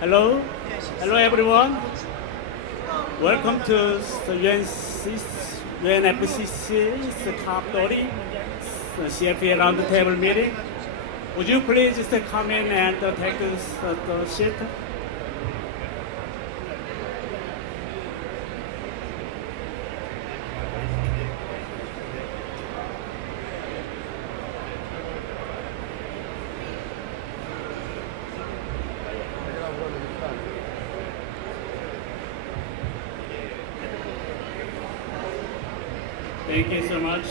Hello, hello everyone. Welcome to the UNFCCC COP30 CFA roundtable meeting. Would you please just come in and take the seat? Thank you so much.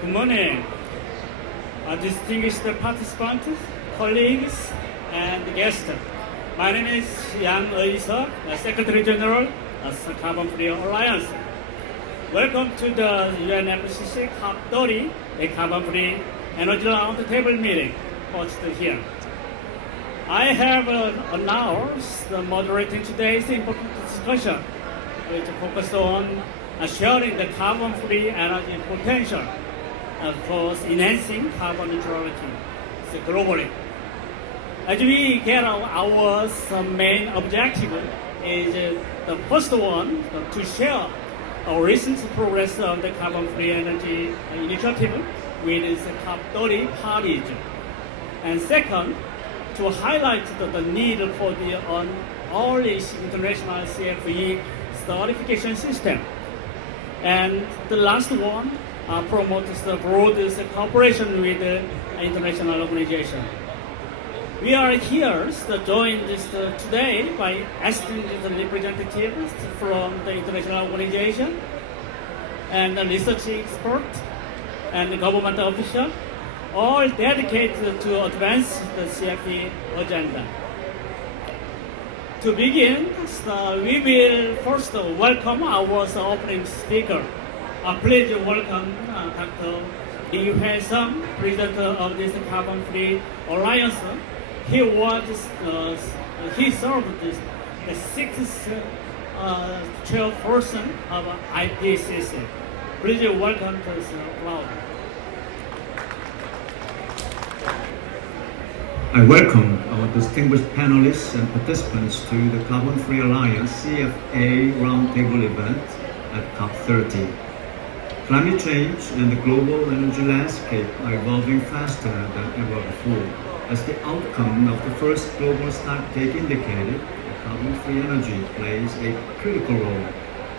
Good morning, distinguished participants, colleagues, and guests. My name is Yang Eui-seok, Secretary General of the Carbon Free Alliance. Welcome to the UNFCCC COP30, a carbon free energy roundtable meeting hosted here. I have an hour moderating today's important discussion, which focused on sharing the carbon free energy potential for enhancing carbon neutrality globally. As we get our main objective is the first one to share our recent progress of the carbon-free energy initiative with the COP30 parties. And second, to highlight the need for the all-age international CFA certification system. And the last one promotes the broadest cooperation with the international organization. We are here joined today by esteemed representatives from the international organization and the research experts and the government officials, all dedicated to advance the CFA agenda. To begin, we will first welcome our opening speaker. Please welcome Dr. Lee Hwae-sung, President of this Carbon Free Alliance. He served as the sixth chairperson of IPCC. Please welcome to the crowd. I welcome our distinguished panelists and participants to the Carbon Free Alliance CFA Roundtable event at COP30. Climate change and the global energy landscape are evolving faster than ever before. As the outcome of the first global stocktake indicated, carbon-free energy plays a critical role,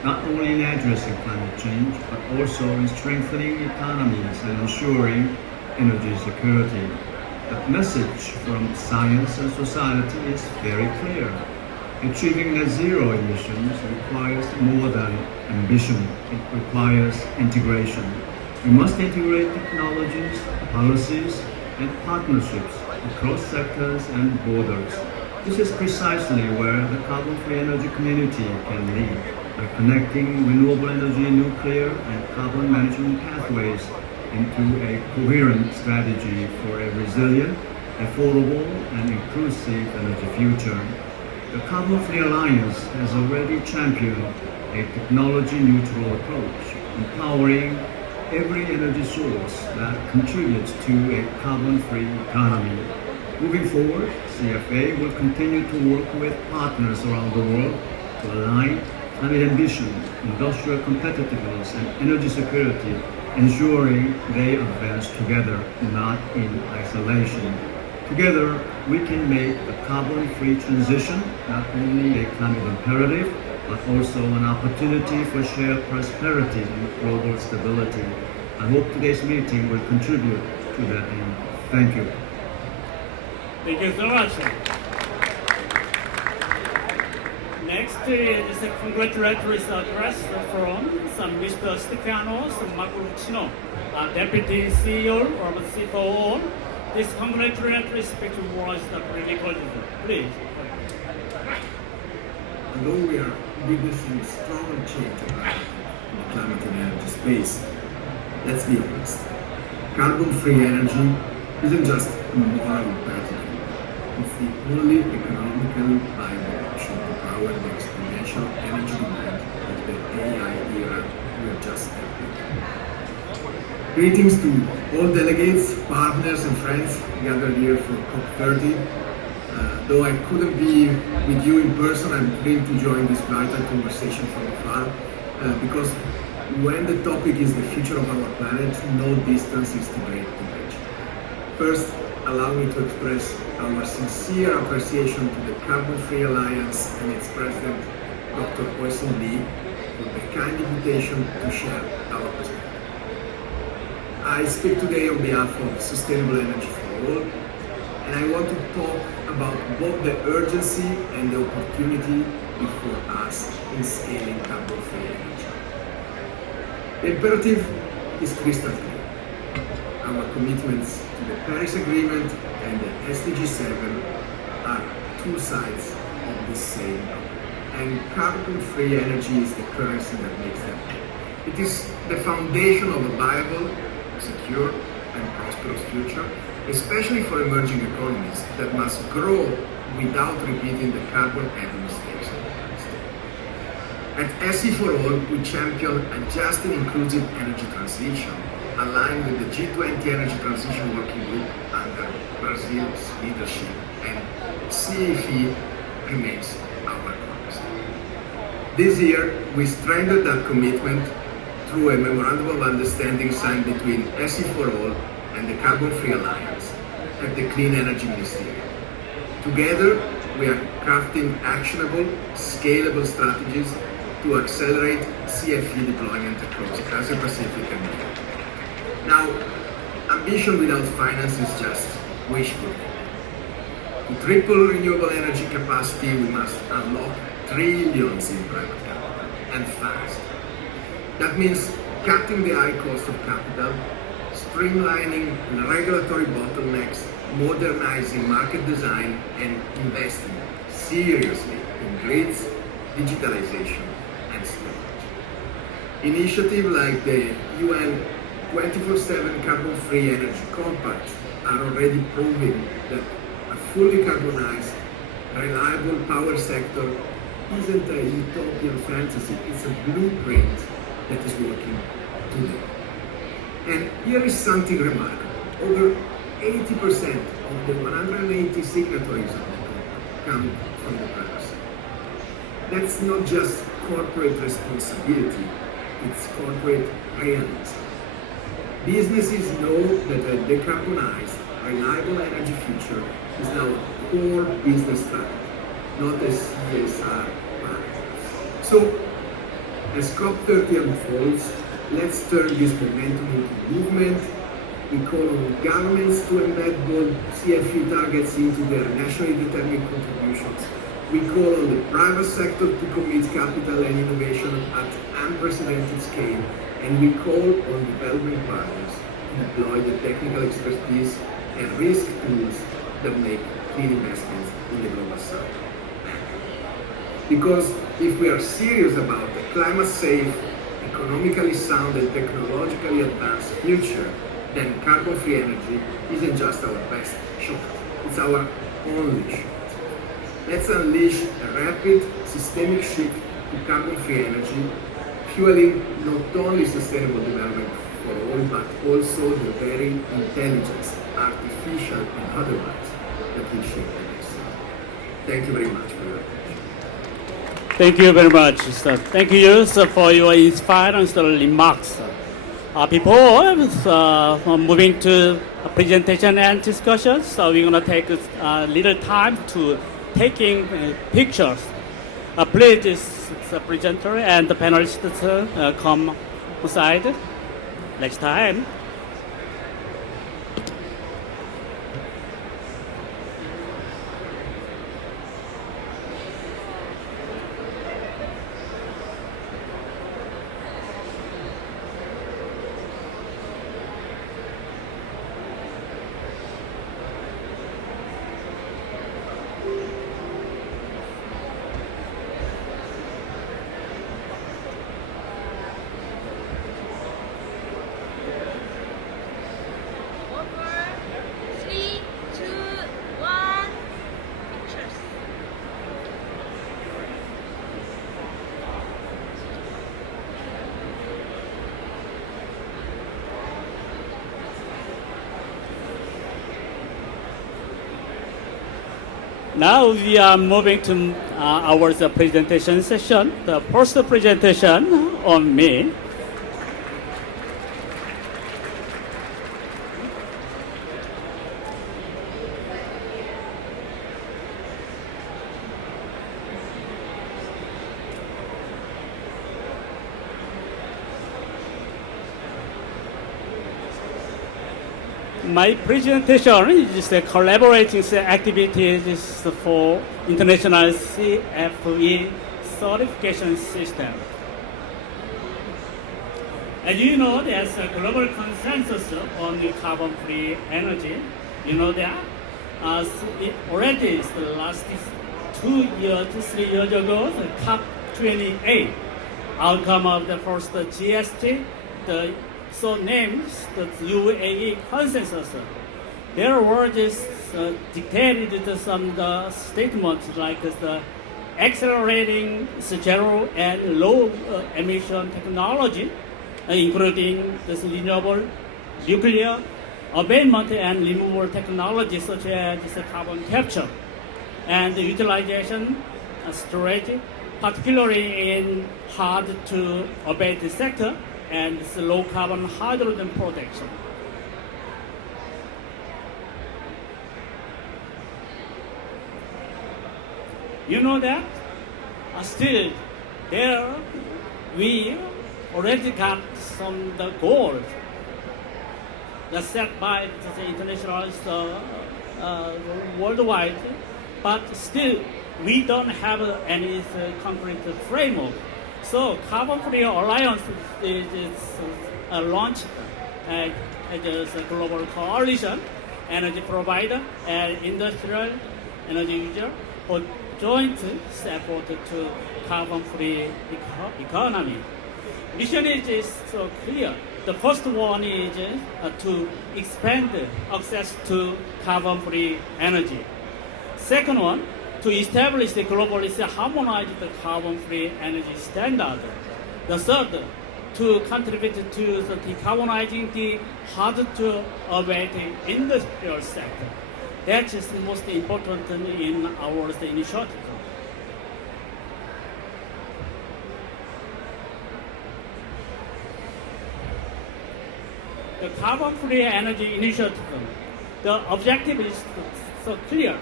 not only in addressing climate change, but also in strengthening economies and ensuring energy security. The message from science and society is very clear. Achieving net zero emissions requires more than ambition. It requires integration. We must integrate technologies, policies, and partnerships across sectors and borders. This is precisely where the carbon-free energy community can lead, by connecting renewable energy, nuclear, and carbon management pathways into a coherent strategy for a resilient, affordable, and inclusive energy future. The Carbon Free Alliance has already championed a technology-neutral approach, empowering every energy source that contributes to a carbon-free economy. Moving forward, CFA will continue to work with partners around the world to align climate ambition, industrial competitiveness, and energy security, ensuring they advance together, not in isolation. Together, we can make the carbon-free transition not only a climate imperative, but also an opportunity for shared prosperity and global stability. I hope today's meeting will contribute to that end. Thank you. Thank you so much. Next is a congratulatory address from Mr. Stefano Marcuccino, Deputy CEO of CFO. This congratulatory speech was recorded. Please. Although we are witnessing strong change in the climate and energy space, let's be honest. Carbon-free energy isn't just a moral imperative. It's the only economically viable option to power the exponential energy demand of the AI era we're just entering. Greetings to all delegates, partners and friends gathered here for COP30. Though I couldn't be with you in person, I'm thrilled to join this vital conversation from afar because when the topic is the future of our planet, no distance is too great to bridge. First, allow me to express our sincere appreciation to the Carbon Free Alliance and its president, Dr. Oisin Lee, for the kind invitation to share our perspective. I speak today on behalf of Sustainable Energy for All, and I want to talk about both the urgency and the opportunity before us in scaling carbon-free energy. The imperative is crystal clear. Our commitments to the Paris Agreement and the SDG 7 are two sides of the same coin, and carbon-free energy is the currency that makes them. It is the foundation of a viable, secure and prosperous future, especially for emerging economies that must grow without repeating the carbon-heavy mistakes of the past. At SE for All, we champion a just and inclusive energy transition, aligned with the G20 Energy Transition Working Group under Brazil's leadership, and CFA remains our cornerstone. This year, we strengthened that commitment through a memorandum of understanding signed between SE for All and the Carbon Free Alliance at the Clean Energy Ministerial. Together, we are crafting actionable, scalable strategies to accelerate CFE deployment across Asia Pacific and beyond. Now, ambition without finance is just wishful thinking. To triple renewable energy capacity, we must unlock trillions in private capital, and fast. That means cutting the high cost of capital, streamlining regulatory bottlenecks, modernizing market design, and investing seriously in grids, digitalization, and storage. Initiatives like the UN 24/7 Carbon-Free Energy Compact are already proving that a fully carbonized, reliable power sector isn't a utopian fantasy, it's a blueprint that is working today. And here is something remarkable. Over 80% of the 180 signatories of the compact come from the private sector. That's not just corporate responsibility, it's corporate realism. Businesses know that a decarbonized, reliable energy future is now a core business strategy, not a CSR plan. So, as COP30 unfolds, let's turn this momentum into movement. We call on governments to embed bold CFE targets into their nationally determined contributions. We call on the private sector to commit capital and innovation at unprecedented scale. And we call on development partners to deploy the technical expertise and risk tools that make clean investments in the global south. Because if we are serious about the climate-safe, economically sound and technologically advanced future, then carbon-free energy isn't just our best shot, it's our only shot. Let's unleash a rapid, systemic shift to carbon-free energy, fueling not only sustainable development for all, but also the very intelligence, artificial and otherwise, that will shape the next century. Thank you very much for your attention. Thank you very much, sir. Thank you sir, for your inspiring remarks. Before moving to presentation and discussion, so we're going to take a little time to taking pictures. Please, the presenter and the panelists come aside next time. Now we are moving to our presentation session. The first presentation on me. My presentation is the collaborating activities for international CFA certification system. As you know, there's a global consensus on the carbon-free energy. You know that it already is the last 2 years, 3 years ago, the COP28 outcome of the first GST, the so named the UAE consensus. There were just dictated some statements like the accelerating zero and low emission technology, including this renewable, nuclear, abatement and removal technology such as carbon capture and utilization storage, particularly in hard to abate sector and low carbon hydrogen production. You know that still there we already got some the goals that set by the international worldwide, but still we don't have any concrete framework. So Carbon Free Alliance is launched as a global coalition, energy provider and industrial energy user for joint effort to carbon-free economy. Mission is so clear. The first one is to expand access to carbon-free energy. Second one, to establish the globally harmonized carbon-free energy standard. The third, to contribute to the decarbonizing the hard-to-abate industrial sector. That is the most important in our initiative. The carbon-free energy initiative, the objective is so clear.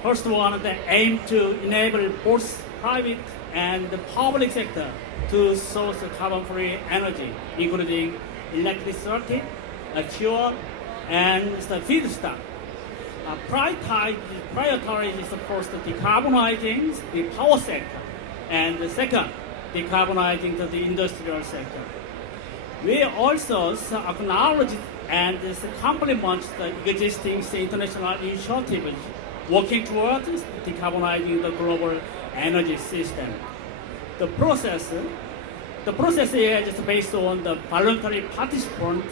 First one, the aim to enable both private and the public sector to source carbon-free energy, including electricity, fuel, and the feedstock. Prioritize is first decarbonizing the power sector, and the second, decarbonizing the industrial sector. We also acknowledge and complement the existing international initiatives working towards decarbonizing the global energy system. The process is based on the voluntary participants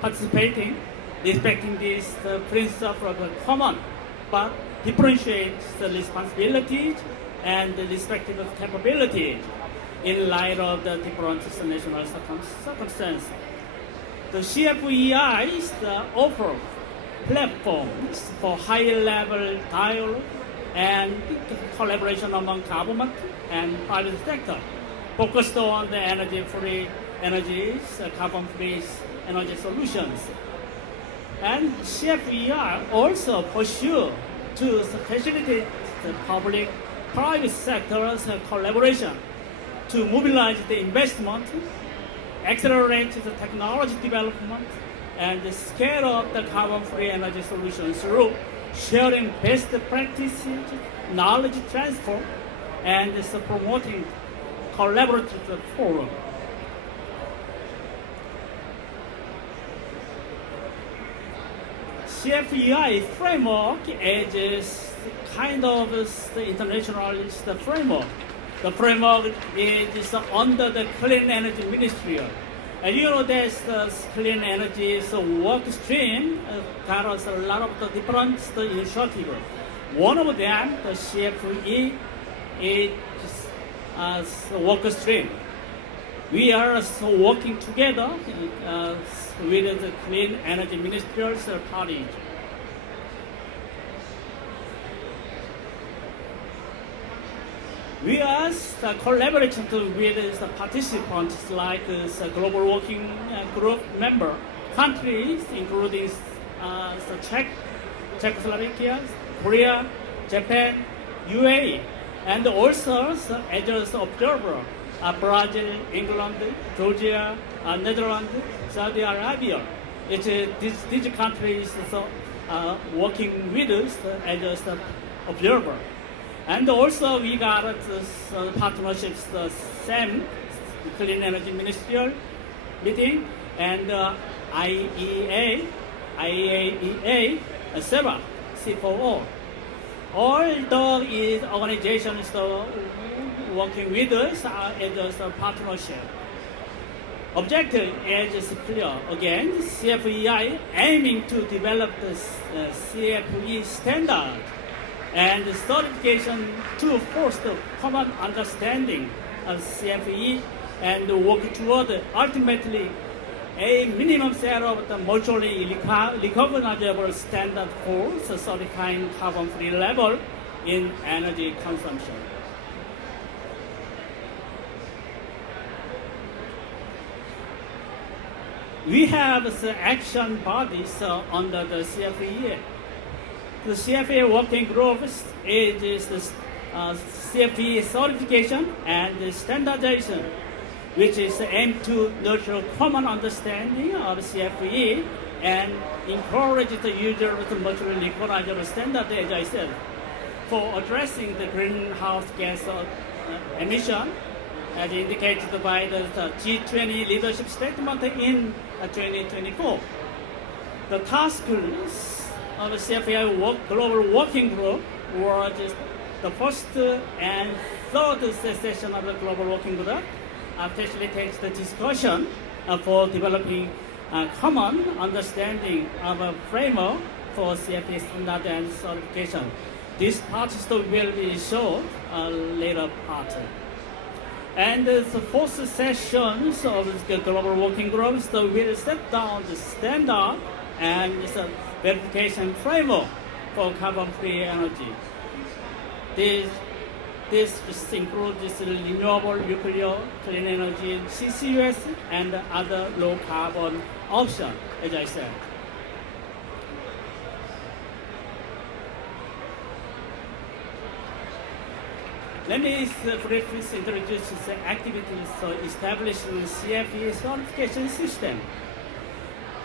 participating, respecting this principle of common, but differentiates the responsibilities and the respective capabilities in light of the different national circumstances. The CFEI is the offer platforms for high-level dialogue and collaboration among government and private sector, focused on the energy-free energies, carbon-free energy solutions. And CFEI also pursue to facilitate the public-private sector's collaboration to mobilize the investment, accelerate the technology development, and scale up the carbon-free energy solutions through sharing best practices, knowledge transfer, and promoting collaborative forum. CFEI framework is kind of the international framework. The framework is under the Clean Energy Ministry. And you know, there's the clean energy work stream covers a lot of the different initiatives. One of them, the CFE, is work stream. We are working together with the Clean Energy Ministerial parties. We are collaborating with the participants like the global working group member countries, including Czechoslovakia, Korea, Japan, UAE, and also as an observer, Brazil, England, Georgia, Netherlands, Saudi Arabia. These countries working with us as an observer. And also we got partnerships, the SAM, Clean Energy Ministerial meeting, and IAEA, CERA, C4O. All the organizations working with us are as a partnership. Objective is clear. Again, CFEI aiming to develop the CFE standard and certification to foster common understanding of CFE and work toward ultimately a minimum set of the mutually recognizable standard for certifying carbon-free level in energy consumption. We have action bodies under the CFA. The CFA working group is the CFE certification and standardization, which is aimed to nurture common understanding of CFE and encourage the user to mutually recognizable standard, as I said, for addressing the greenhouse gas emission, as indicated by the G20 leadership statement in 2024. The task of the CFA Global Working Group was the first and third session of the Global Working Group facilitates the discussion for developing a common understanding of a framework for CFA standard and certification. This part will be shown later part. And the fourth sessions of the Global Working Group will set down the standard and the verification framework for carbon-free energy. This includes renewable nuclear, clean energy, CCUS, and other low-carbon options, as I said. Let me briefly introduce the activities establishing the CFE certification system.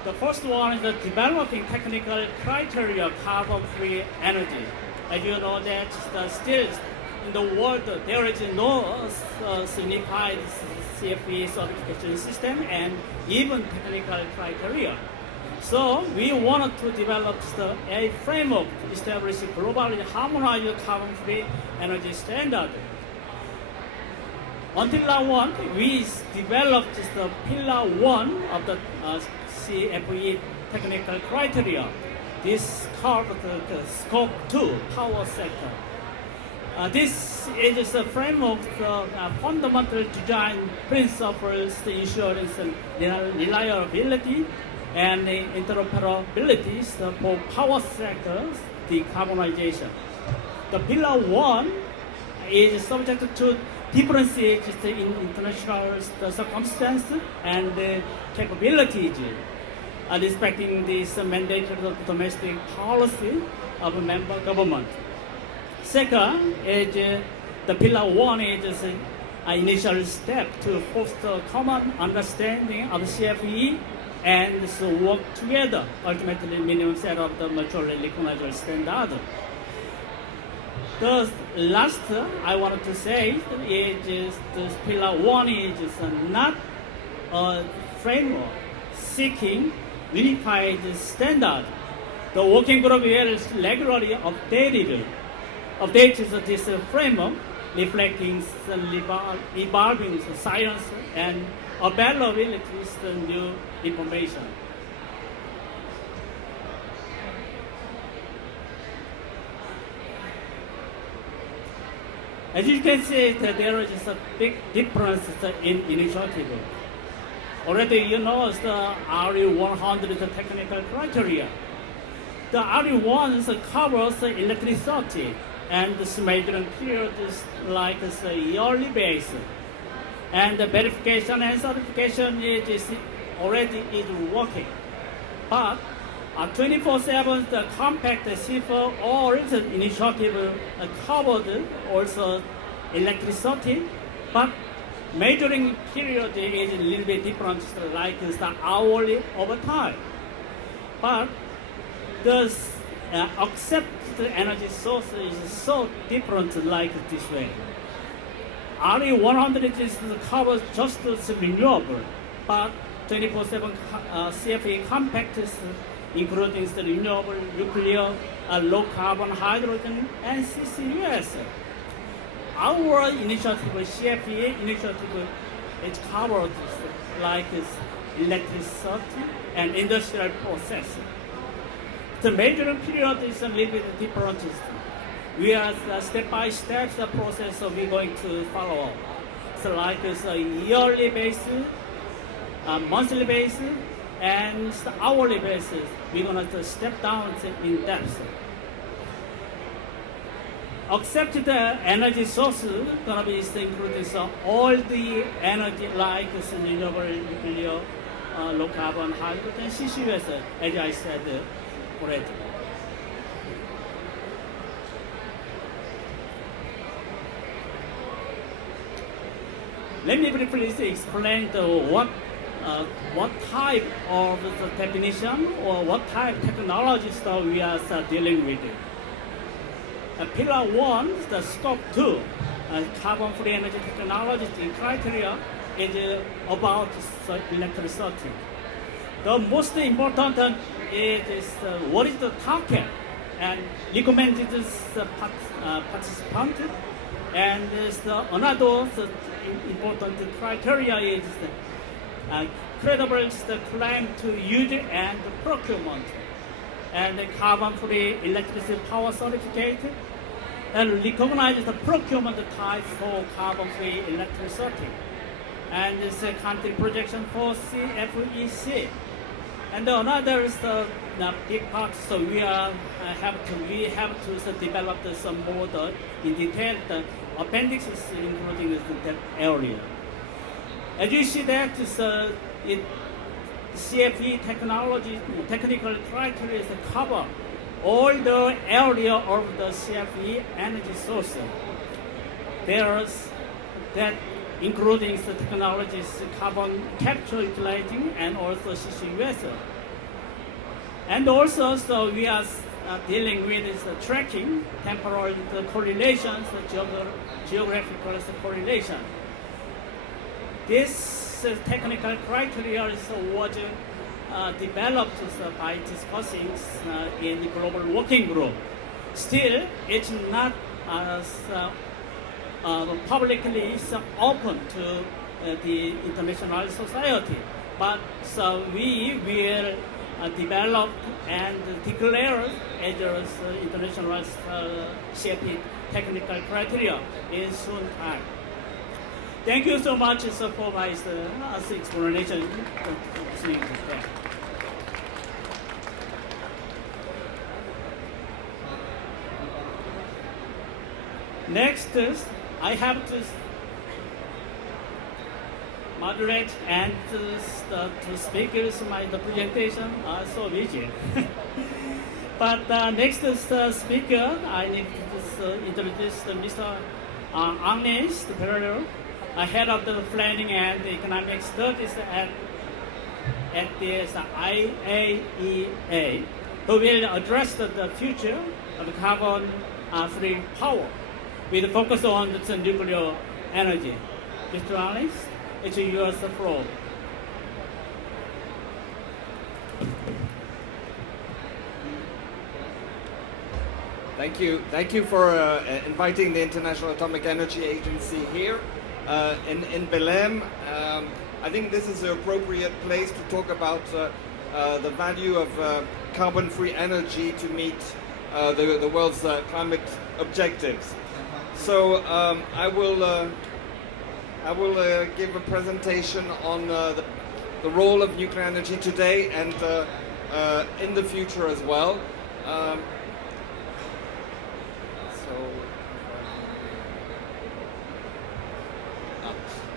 The first one is developing technical criteria carbon-free energy. As you know that still in the world there is no signified CFE certification system and even technical criteria. So we wanted to develop a framework to establish a globally harmonized carbon-free energy standard. Until now, we developed the pillar 1 of the CFE technical criteria. This called the Scope 2 power sector. This is a framework of fundamental design principles ensuring reliability and interoperability for power sectors decarbonization. The pillar 1 is subject to differences in international circumstances and capabilities, respecting this mandate of domestic policy of member government. Second is the pillar 1 is an initial step to foster common understanding of CFE and so work together, ultimately minimum set of the mutually recognizable standard. The last I wanted to say is this pillar 1 is not a framework seeking unified standard. The working group will regularly update this framework, reflecting evolving science and availability of new information. As you can see, there is a big difference in initiative. Already you know the RE100 technical criteria. The RE1 covers electricity, and the measurement period is like a yearly basis. And the verification and certification is already working. But 24/7, the compact CFA or the initiative covered also electricity, but measuring period is a little bit different, like the hourly over time. But the accepted energy source is so different like this way. RE100 is covers just the renewable, but 24/7 CFA compact is including the renewable, nuclear, low carbon, hydrogen, and CCUS. Our initiative, CFA initiative, it covers like electricity and industrial process. The measuring period is a little bit different. We are step by step the process we're going to follow. So like a yearly basis, monthly basis, and the hourly basis. We're going to step down in depth. Except the energy sources gonna be included all the energy like renewable, nuclear, low carbon, hydrogen, CCUS, as I said already. Let me briefly explain what type of the definition or what type of technologies that we are dealing with. Pillar 1, the scope 2, carbon-free energy technology criteria is about electricity. The most important is what is the target and recommended participant. And another important criteria is credible claim to use and procurement, and carbon-free electricity power certificate, and recognize the procurement type for carbon-free electricity, and it's a country projection for CFEC. And another is the big part, so we have to develop some more in detail the appendixes including that area. As you see that CFE technology technical criteria cover all the area of the CFE energy source. There's that including the technologies carbon capture utilizing and also CCUS. And also, so we are dealing with the tracking, temporal correlations, geographical correlation. This technical criteria was developed by discussing in the global working group. Still, it's not publicly open to the international society. But so we will develop and declare as international CFE technical criteria in soon time. Thank you so much for my explanation. Next, I have to moderate and to speakers the presentation are so busy. But next speaker, I need to introduce Mr. Agnes Pereira, head of the planning and economic studies at the IAEA, who will address the future of carbon-free power with focus on the nuclear energy. Mr. Agnes, it's yours floor. Thank you for inviting the International Atomic Energy Agency here in Belém. I think this is the appropriate place to talk about the value of carbon-free energy to meet the world's climate objectives. So I will give a presentation on the role of nuclear energy today and in the future as well.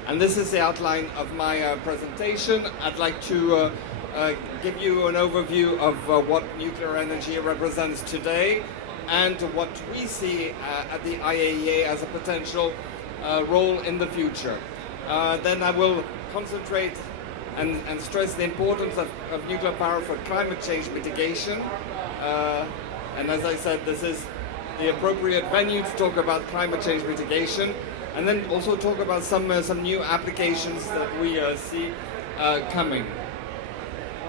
And this is the outline of my presentation. I'd like to give you an overview of what nuclear energy represents today and what we see at the IAEA as a potential role in the future. Then I will concentrate and stress the importance of nuclear power for climate change mitigation. And as I said, this is the appropriate venue to talk about climate change mitigation, and then also talk about some new applications that we see coming.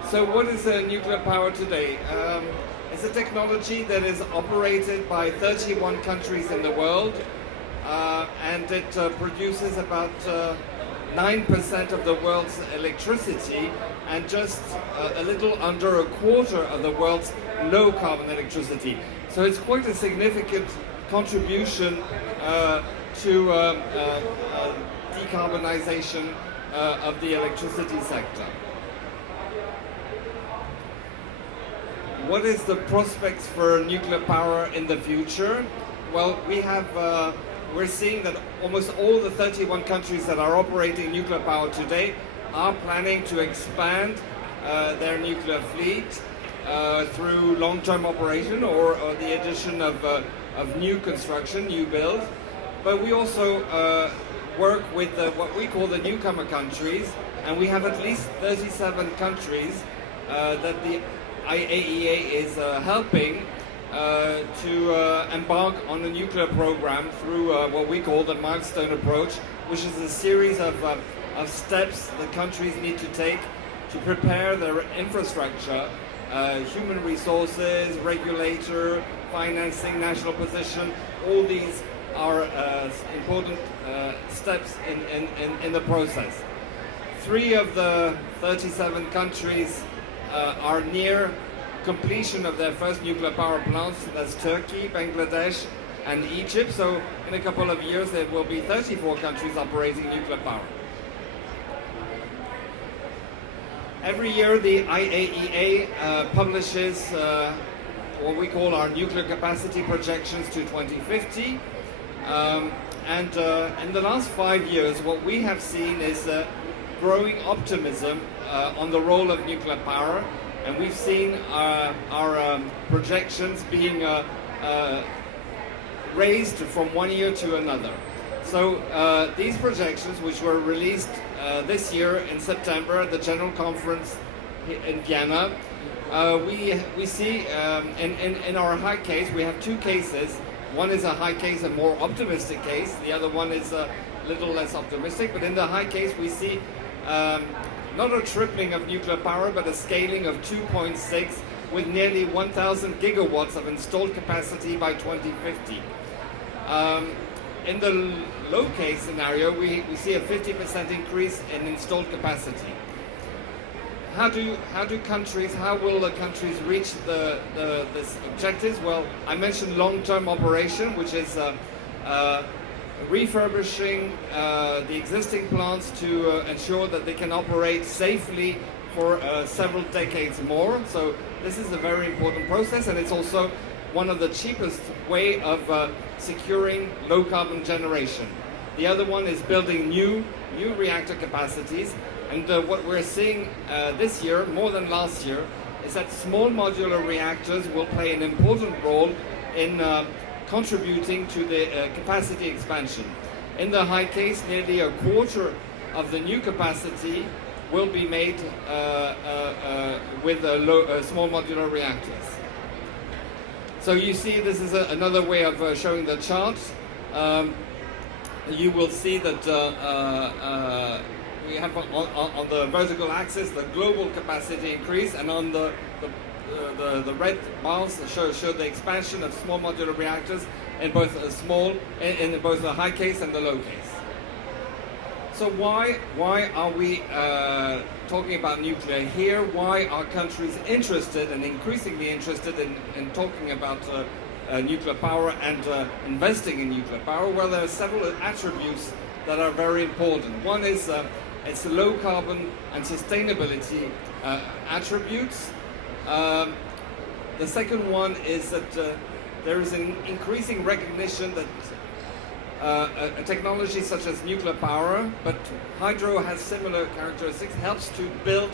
So what is nuclear power today? It's a technology that is operated by 31 countries in the world, and it produces about 9% of the world's electricity and just a little under a quarter of the world's low carbon electricity. So it's quite a significant contribution to decarbonization of the electricity sector. What is the prospects for nuclear power in the future? Well, we're seeing that almost all the 31 countries that are operating nuclear power today are planning to expand their nuclear fleet through long-term operation or the addition of new construction, new build. But we also work with what we call the newcomer countries, and we have at least 37 countries that the IAEA is helping to embark on a nuclear program through what we call the milestone approach, which is a series of steps that countries need to take to prepare their infrastructure, human resources, regulator, financing, national position. All these are important steps in the process. 3 of the 37 countries are near completion of their first nuclear power plants. That's Turkey, Bangladesh, and Egypt. So in a couple of years there will be 34 countries operating nuclear power. Every year the IAEA publishes what we call our nuclear capacity projections to 2050. And in the last 5 years what we have seen is growing optimism on the role of nuclear power. And we've seen our projections being raised from one year to another. So these projections, which were released this year in September at the General Conference in Vienna, we see in our high case, we have 2 cases. One is a high case, a more optimistic case. The other one is a little less optimistic. But in the high case, we see not a tripling of nuclear power, but a scaling of 2.6 with nearly 1,000 gigawatts of installed capacity by 2050. In the low case scenario, we see a 50% increase in installed capacity. How will the countries reach these objectives? Well, I mentioned long-term operation, which is refurbishing the existing plants to ensure that they can operate safely for several decades more. So this is a very important process, and it's also one of the cheapest way of securing low carbon generation. The other one is building new reactor capacities, and what we're seeing this year, more than last year, is that small modular reactors will play an important role in contributing to the capacity expansion. In the high case, nearly a quarter of the new capacity will be made with small modular reactors. So you see, this is another way of showing the charts. You will see that we have on the vertical axis the global capacity increase, and on the red bars show the expansion of small modular reactors in both both the high case and the low case. So why are we talking about nuclear here? Why are countries interested and increasingly interested in talking about nuclear power and investing in nuclear power? Well, there are several attributes that are very important. One is its low carbon and sustainability attributes. The second one is that there is an increasing recognition that a technology such as nuclear power, but hydro has similar characteristics, helps to build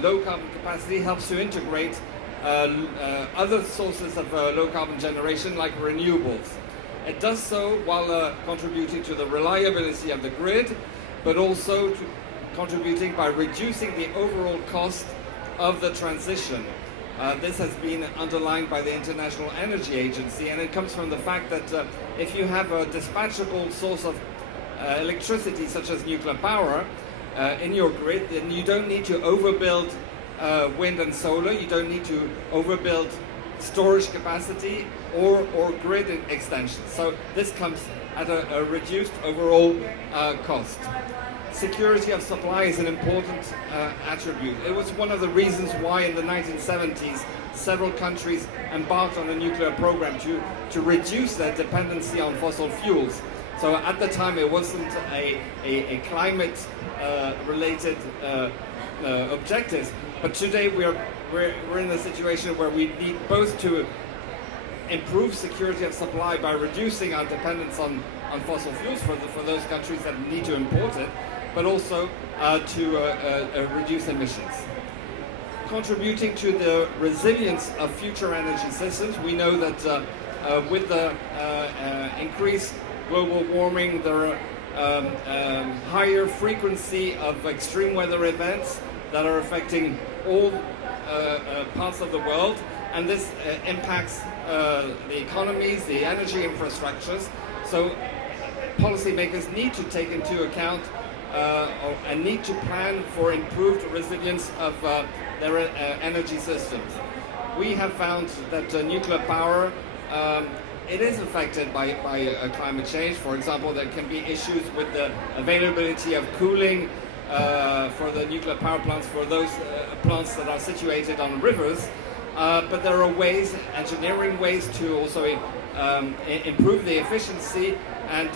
low carbon capacity, helps to integrate other sources of low carbon generation like renewables. It does so while contributing to the reliability of the grid, but also contributing by reducing the overall cost of the transition. This has been underlined by the International Energy Agency, and it comes from the fact that if you have a dispatchable source of electricity such as nuclear power in your grid, then you don't need to overbuild wind and solar, you don't need to overbuild storage capacity or grid extension. So this comes at a reduced overall cost. Security of supply is an important attribute. It was one of the reasons why in the 1970s several countries embarked on a nuclear program to reduce their dependency on fossil fuels. So at the time it wasn't a climate related objectives, but today we're in a situation where we need both to improve security of supply by reducing our dependence on fossil fuels for those countries that need to import it, but also to reduce emissions. Contributing to the resilience of future energy systems, we know that with the increased global warming, there are higher frequency of extreme weather events that are affecting all parts of the world, and this impacts the economies, the energy infrastructures. So policymakers need to take into account and need to plan for improved resilience of their energy systems. We have found that nuclear power it is affected by climate change. For example, there can be issues with the availability of cooling for the nuclear power plants, for those plants that are situated on rivers. But there are ways, engineering ways, to also improve the efficiency and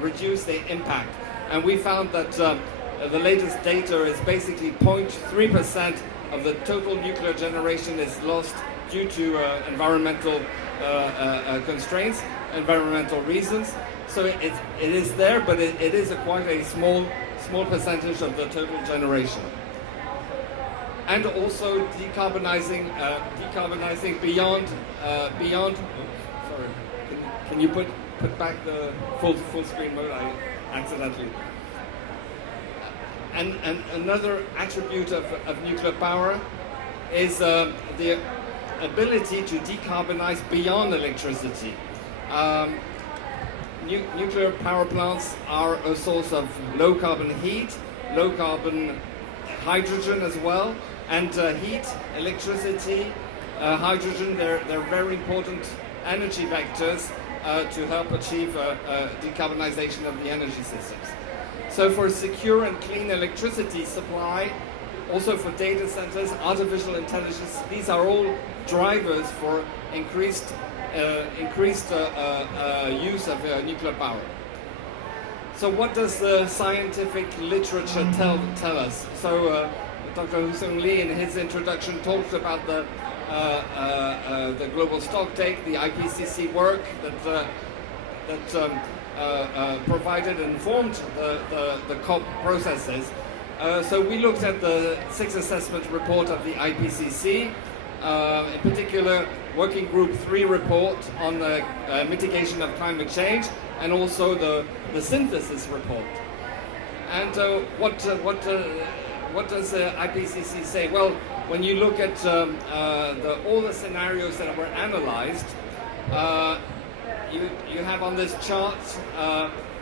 reduce the impact. And we found that the latest data is basically 0.3% of the total nuclear generation is lost due to environmental constraints, environmental reasons. So it is there, but it is quite a small percentage of the total generation. And also decarbonizing beyond. Sorry, can you put back the full screen mode? I accidentally. And another attribute of nuclear power is the ability to decarbonize beyond electricity. Nuclear power plants are a source of low carbon heat, low carbon hydrogen as well, and heat, electricity, hydrogen, they're very important energy vectors to help achieve decarbonization of the energy systems. So for secure and clean electricity supply, also for data centers, artificial intelligence, these are all drivers for increased use of nuclear power. So what does the scientific literature tell us? So Dr. Hoo-Seung Lee in his introduction talked about the global stocktake, the IPCC work that provided and informed the COP processes. So we looked at the 6th assessment report of the IPCC, in particular Working Group 3 report on the mitigation of climate change, and also the synthesis report. And what does the IPCC say? Well, when you look at all the scenarios that were analyzed, you have on this chart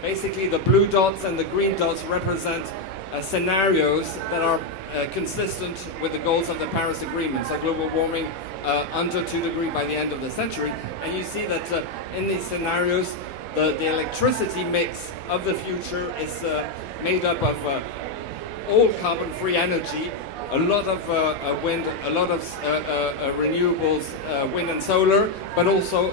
basically the blue dots and the green dots represent scenarios that are consistent with the goals of the Paris Agreement, so global warming under 2 degrees by the end of the century. And you see that in these scenarios, the electricity mix of the future is made up of all carbon-free energy, a lot of wind, a lot of renewables, wind and solar, but also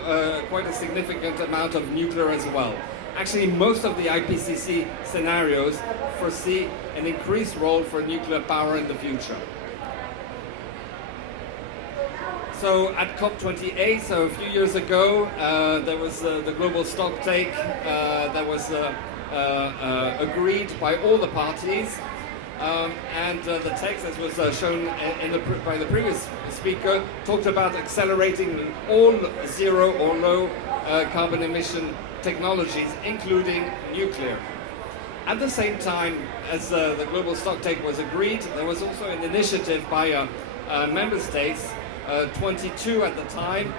quite a significant amount of nuclear as well. Actually, most of the IPCC scenarios foresee an increased role for nuclear power in the future. So at COP28, so a few years ago, there was the global stock take that was agreed by all the parties. And the text, as was shown by the previous speaker, talked about accelerating all zero or low carbon emission technologies, including nuclear. At the same time as the global stocktake was agreed, there was also an initiative by member states, 22 at the time,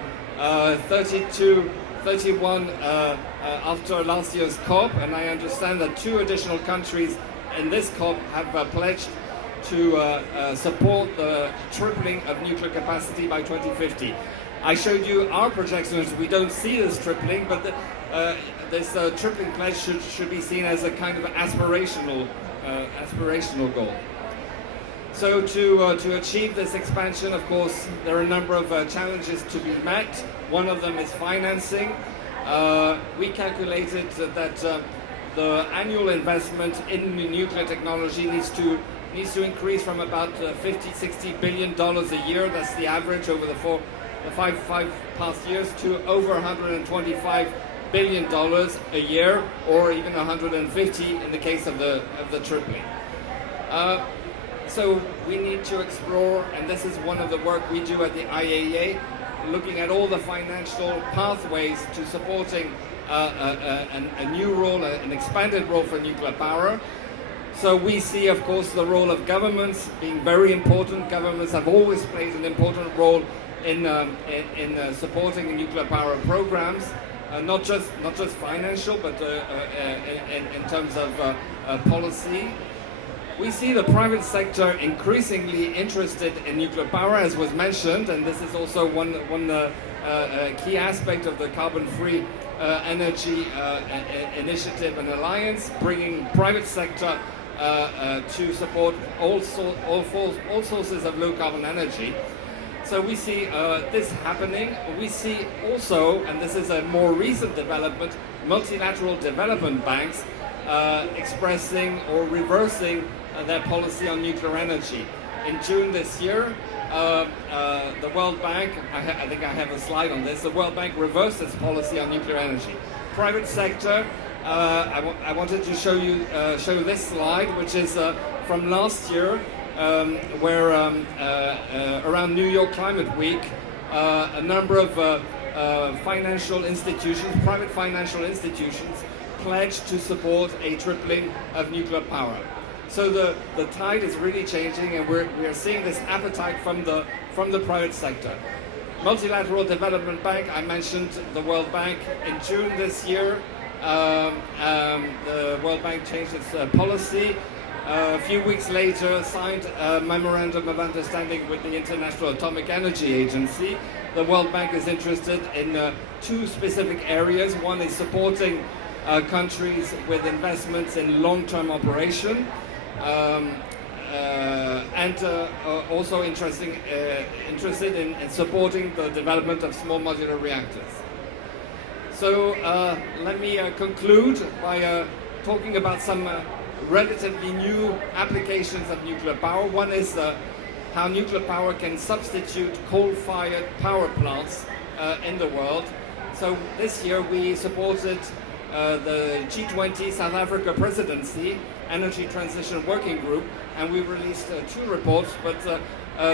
32, 31 after last year's COP, and I understand that 2 additional countries in this COP have pledged to support the tripling of nuclear capacity by 2050. I showed you our projections. We don't see this tripling, but this tripling pledge should be seen as a kind of aspirational goal. So to achieve this expansion, of course, there are a number of challenges to be met. One of them is financing. We calculated that the annual investment in nuclear technology needs to increase from about $50–60 billion a year. That's the average over the five past years, to over $125 billion a year, or even 150 in the case of the tripling. So we need to explore, and this is one of the work we do at the IAEA, looking at all the financial pathways to supporting a new role, an expanded role for nuclear power. So we see, of course, the role of governments being very important. Governments have always played an important role in supporting nuclear power programs, not just financial, but in terms of policy. We see the private sector increasingly interested in nuclear power, as was mentioned, and this is also one key aspect of the carbon-free energy initiative and alliance, bringing private sector to support all sources of low-carbon energy. So we see this happening. We see also, and this is a more recent development, multilateral development banks expressing or reversing their policy on nuclear energy. In June this year, the World Bank, I think I have a slide on this, the World Bank reversed its policy on nuclear energy. Private sector, I wanted to show this slide, which is from last year, where around New York Climate Week, a number of financial institutions, private financial institutions, pledged to support a tripling of nuclear power. So the tide is really changing, and we are seeing this appetite from the private sector. Multilateral Development Bank, I mentioned the World Bank. In June this year, the World Bank changed its policy. A few weeks later, signed a memorandum of understanding with the International Atomic Energy Agency. The World Bank is interested in 2 specific areas. One is supporting countries with investments in long-term operation, and also interested in supporting the development of small modular reactors. So let me conclude by talking about some relatively new applications of nuclear power. One is how nuclear power can substitute coal-fired power plants in the world. So this year we supported the G20 South Africa Presidency Energy Transition Working Group, and we released 2 reports, but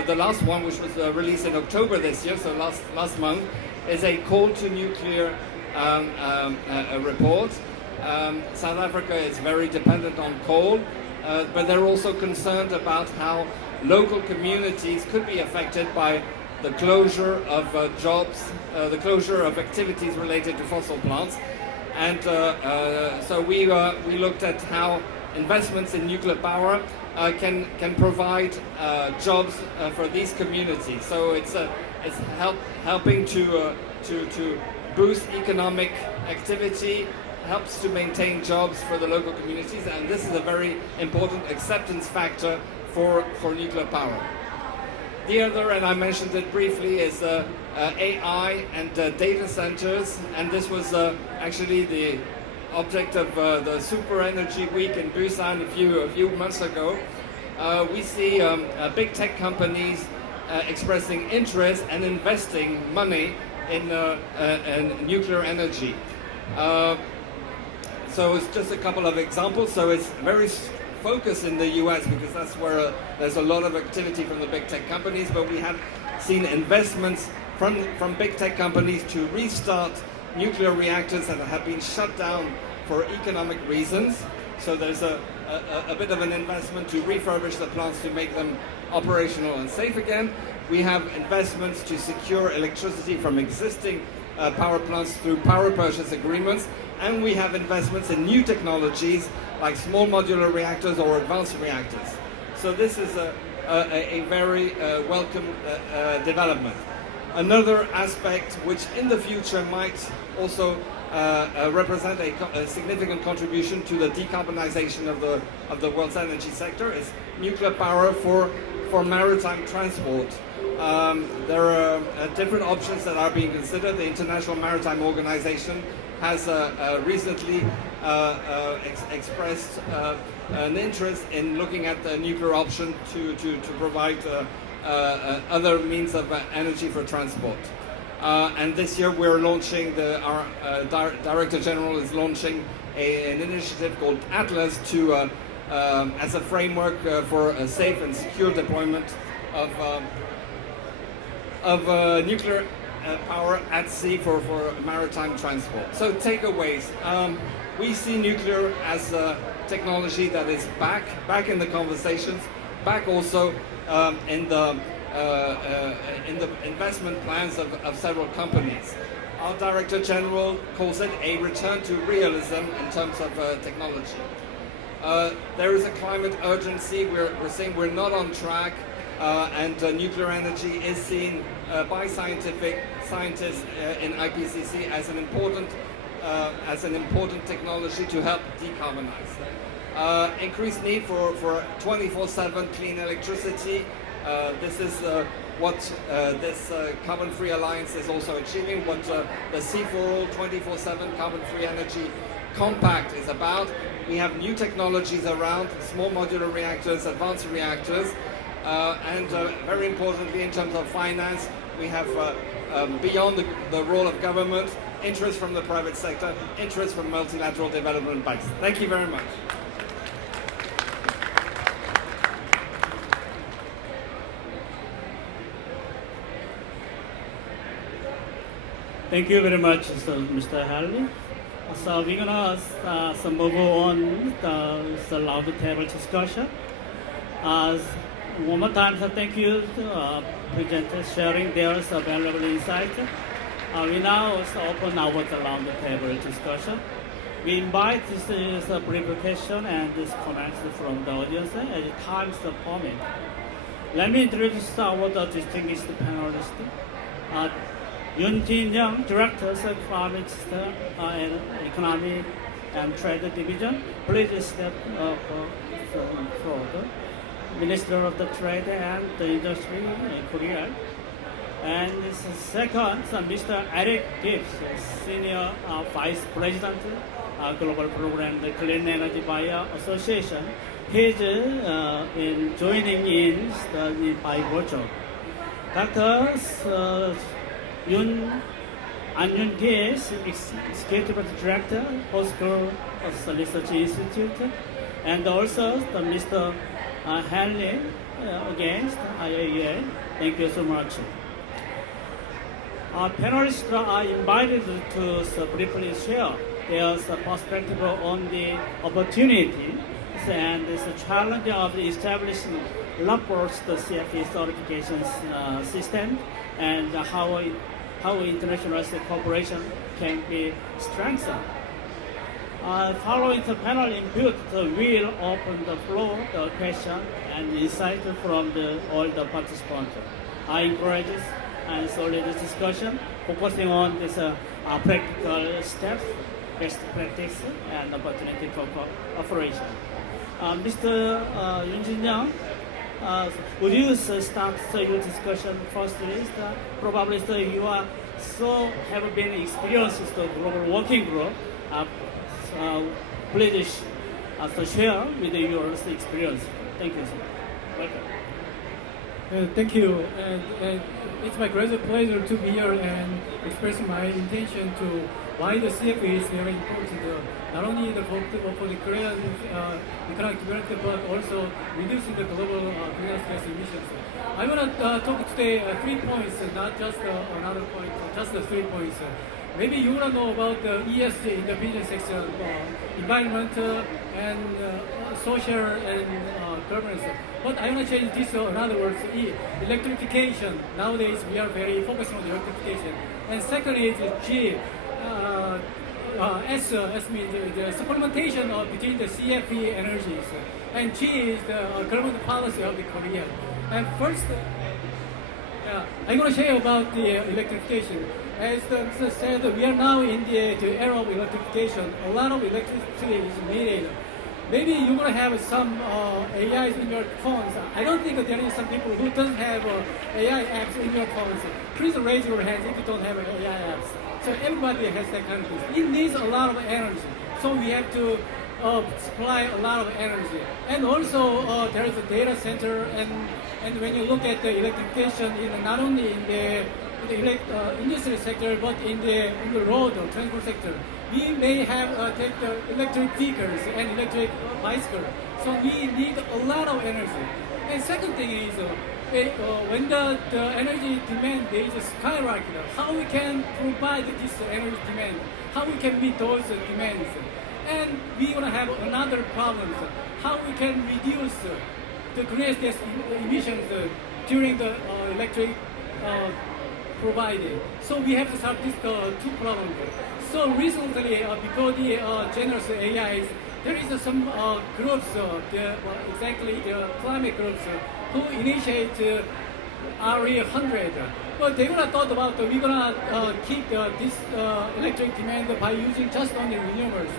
the last one, which was released in October this year, so last month, is a coal to nuclear report. South Africa is very dependent on coal, but they're also concerned about how local communities could be affected by the closure of jobs, the closure of activities related to fossil plants. And so we looked at how investments in nuclear power can provide jobs for these communities. So it's helping to boost economic activity, helps to maintain jobs for the local communities, and this is a very important acceptance factor for nuclear power. The other, and I mentioned it briefly, is AI and data centers, and this was actually the object of the Super Energy Week in Busan a few months ago. We see big tech companies expressing interest and investing money in nuclear energy. So it's just a couple of examples. So it's very focused in the US because that's where there's a lot of activity from the big tech companies, but we have seen investments from big tech companies to restart nuclear reactors that have been shut down for economic reasons. So there's a bit of an investment to refurbish the plants to make them operational and safe again. We have investments to secure electricity from existing power plants through power purchase agreements, and we have investments in new technologies like small modular reactors or advanced reactors. So this is a very welcome development. Another aspect which in the future might also represent a significant contribution to the decarbonization of the world's energy sector is nuclear power for maritime transport. There are different options that are being considered. The International Maritime Organization has recently expressed an interest in looking at the nuclear option to provide other means of energy for transport. And this year we're launching, our Director General is launching an initiative called Atlas to, as a framework for a safe and secure deployment of nuclear power at sea for maritime transport. So takeaways. We see nuclear as a technology that is back in the conversations, back also in the investment plans of several companies. Our Director General calls it a return to realism in terms of technology. There is a climate urgency. We're saying we're not on track, and nuclear energy is seen by scientists in IPCC as an important technology to help decarbonize. Increased need for 24/7 clean electricity. This is what this Carbon-Free Alliance is also achieving, what the C4All 24/7 Carbon-Free Energy Compact is about. We have new technologies around, small modular reactors, advanced reactors, and very importantly in terms of finance, we have beyond the role of government, interest from the private sector, interest from multilateral development banks. Thank you very much. Thank you very much, Mr. Halley. So we're gonna move on the round table discussion. One more time, so thank you to presenters sharing their valuable insight. We now open our round table discussion. We invite this brief question and this comments from the audience as times permit. Let me introduce our distinguished panelists. Yoon Jin-young, Director of Economics and Economy and Trade Division, please step forward. Minister of the Trade and the Industry in Korea. And second, Mr. Eric Gibbs, Senior Vice President, Global Program, the Clean Energy Buyer Association. He's joining in by virtual. Dr. An Yoon Tae, Executive Director, Postgraduate Research Institute, and also Mr. Hanley against IAEA. Thank you so much. Our panelists are invited to briefly share their perspective on the opportunity and the challenge of establishing robust CFA certification system and how international cooperation can be strengthened. Following the panel input, we'll open the floor to question and insight from all the participants. I encourage and solid discussion focusing on this practical steps, best practice, and opportunity for cooperation. Mr. Yoon Jin-young, would you start your discussion first? Probably you have been experienced the global working group. Please share with your experience. Thank you, sir. Welcome. Thank you. And it's my great pleasure to be here and express my intention to why the CFA is very important, not only for the Korean economic development, but also reducing the global greenhouse gas emissions. I want to talk today 3 points, not just another point, just 3 points. Maybe you want to know about the ESG in the business section, environmental and social and governance. But I want to change this in other words, electrification. Nowadays we are very focused on the electrification. And second is G. S means the supplementation between the CFE energies. And G is the government policy of the Korea. And first, I'm going to share about the electrification. As the Mr. said, we are now in the era of electrification. A lot of electricity is needed. Maybe you're going to have some AIs in your phones. I don't think that there is some people who don't have AI apps in your phones. Please raise your hands if you don't have AI apps. So everybody has that kind of thing. It needs a lot of energy. So we have to supply a lot of energy. And also there is a data center, and when you look at the electrification, not only in the industry sector, but in the road or transport sector, we may have take the electric vehicles and electric bicycles. So we need a lot of energy. And second thing is, when the energy demand is skyrocketed, how we can provide this energy demand, how we can meet those demands. And we want to have another problem, how we can reduce the greenhouse gas emissions during the electric provided. So we have to solve these two problems. So recently, because the generous AIs, there is some groups, exactly the climate groups, who initiate RE100. But they're gonna thought about we're gonna keep this electric demand by using just only renewables.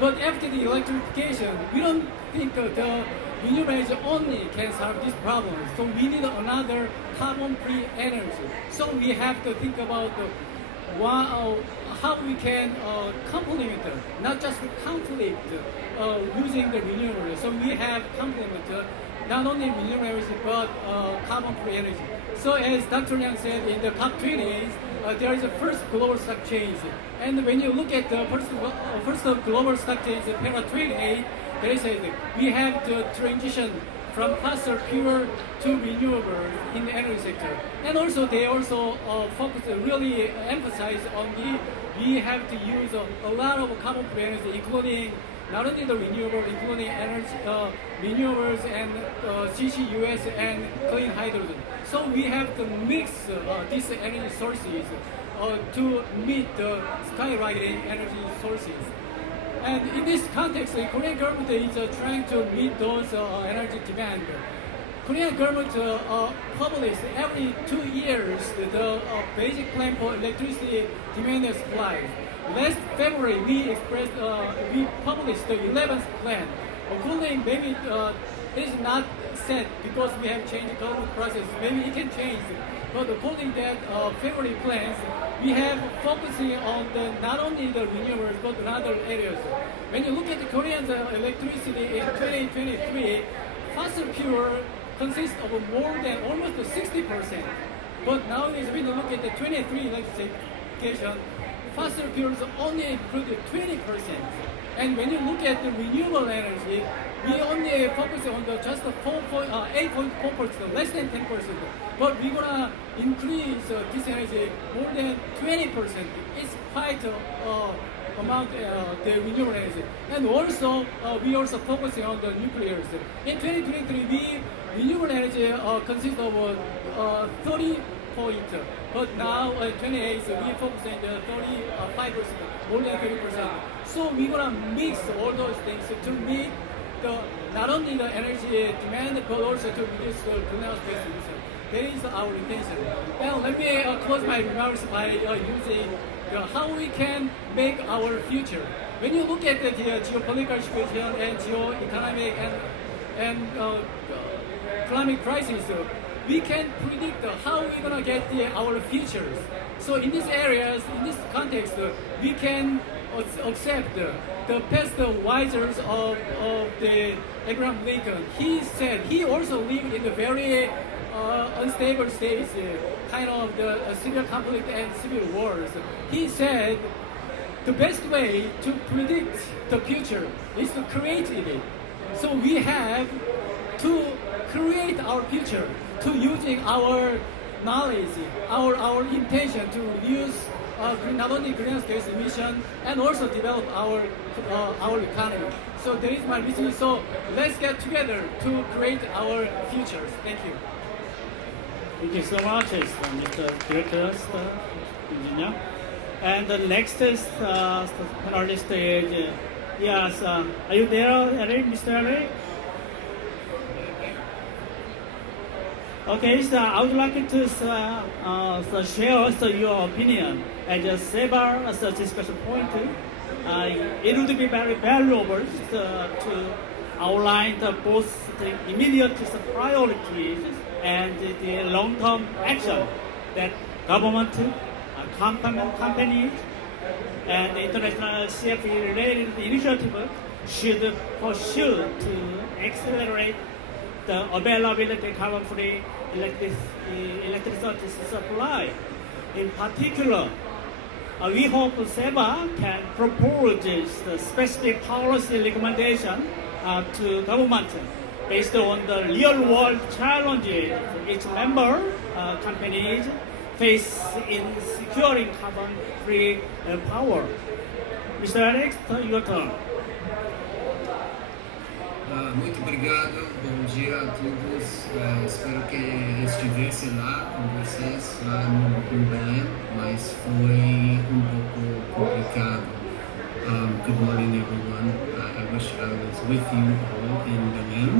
But after the electrification, we don't think the renewables only can solve this problem. So we need another carbon-free energy. So we have to think about how we can complement, not just conflict using the renewables. So we have complement not only renewables but carbon-free energy. So as Dr. Yang said in the COP30, there is a first global stock change. And when you look at the first global stock change, Para 28, they say that we have to transition from fossil fuel to renewable in the energy sector. And also they also focus, really emphasize on we have to use a lot of carbon-free energy, including not only the renewable, including energy, renewables and CCUS and clean hydrogen. So we have to mix these energy sources to meet the skyrocketing energy sources. And in this context, the Korean government is trying to meet those energy demand. Korean government publishes every 2 years the basic plan for electricity demand and supply. Last February, we published the 11th plan. According, maybe it is not set because we have changed the government process. Maybe it can change. But according to that February plans, we have focusing on not only the renewables but in other areas. When you look at the Korean electricity in 2023, fossil fuel consists of more than almost 60%. But nowadays, when you look at the 23 electrification, fossil fuels only include 20%. And when you look at the renewable energy, we only focus on just 8.4%, less than 10%. But we're gonna increase this energy more than 20%. It's quite amount the renewable energy. And also, we also focusing on the nuclears. In 2023, renewable energy consists of 30 point. But now, 28, we focus on the 35%, more than 30%. So we're gonna mix all those things to meet not only the energy demand, but also to reduce the greenhouse gas emission. That is our intention. Now let me close my remarks by using how we can make our future. When you look at the geopolitical situation and geo-economic and climate crisis, we can predict how we're gonna get our futures. So in these areas, in this context, we can accept the past wisers of the Abraham Lincoln. He said he also lived in a very unstable states, kind of the civil conflict and civil wars. He said the best way to predict the future is to create it. So we have to create our future to using our knowledge, our intention to reduce not only greenhouse gas emission and also develop our economy. So there is my message. So let's get together to create our futures. Thank you. Thank you so much, Mr. Director, Engineer. And the next panelist is, yes, are you there, Eric, Mr. Eric? Okay, so I would like to share your opinion as several discussion points. It would be very valuable to outline both the immediate priorities and the long-term action that government, companies, and international CFA-related initiatives should pursue to accelerate the availability of carbon-free electricity supply. In particular, we hope SEBA can propose the specific policy recommendation to government based on the real-world challenges each member companies face in securing carbon-free power. Mr. Alex, your turn. Muito obrigado, bom dia a todos. Espero que estivesse lá com vocês, lá no Belém, mas foi pouco complicado. Good morning, everyone. I wish I was with you all in Belém,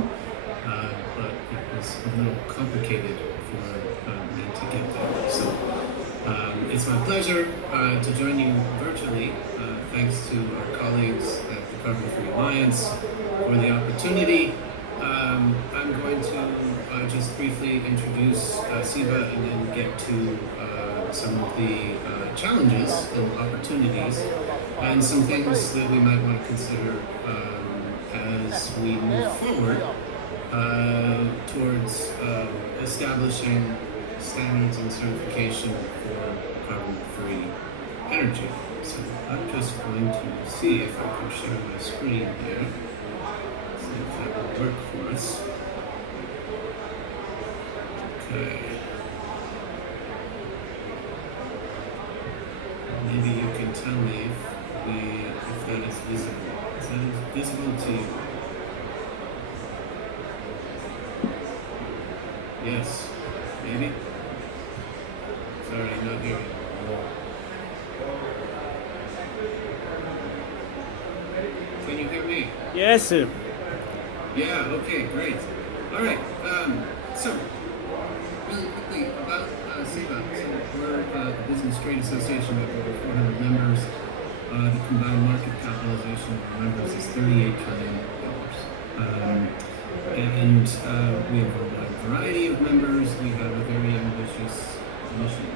but it was a little complicated for me to get there. So it's my pleasure to join you virtually, thanks to our colleagues at the Carbon Free Alliance for the opportunity. I'm going to just briefly introduce SEBA and then get to some of the challenges and opportunities and some things that we might want to consider as we move forward towards establishing standards and certification for carbon-free energy. So I'm just going to see if I can share my screen here. See if that will work for us. Okay. Maybe you can tell me if that is visible. Is that visible to you? Yes. Maybe? Sorry, I'm not hearing. Can you hear me? Yes, sir. Yeah, okay, great. All right, so really quickly about SEBA. So we're a business trade association with over 400 members. The combined market capitalization of our members is $38 trillion. And we have a wide variety of members. We have a very ambitious mission,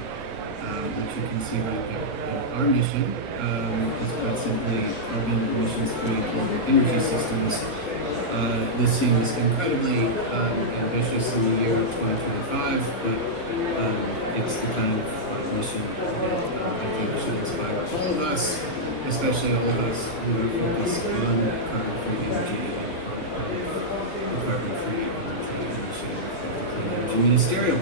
which you can see right there. Our mission is quite simply carbon emissions-free global energy systems. This seems incredibly ambitious in the year 2025, but it's the kind of mission that I think should inspire all of us, especially all of us who are focused on carbon-free energy and the carbon-free energy initiative of the Clean Energy Ministerial.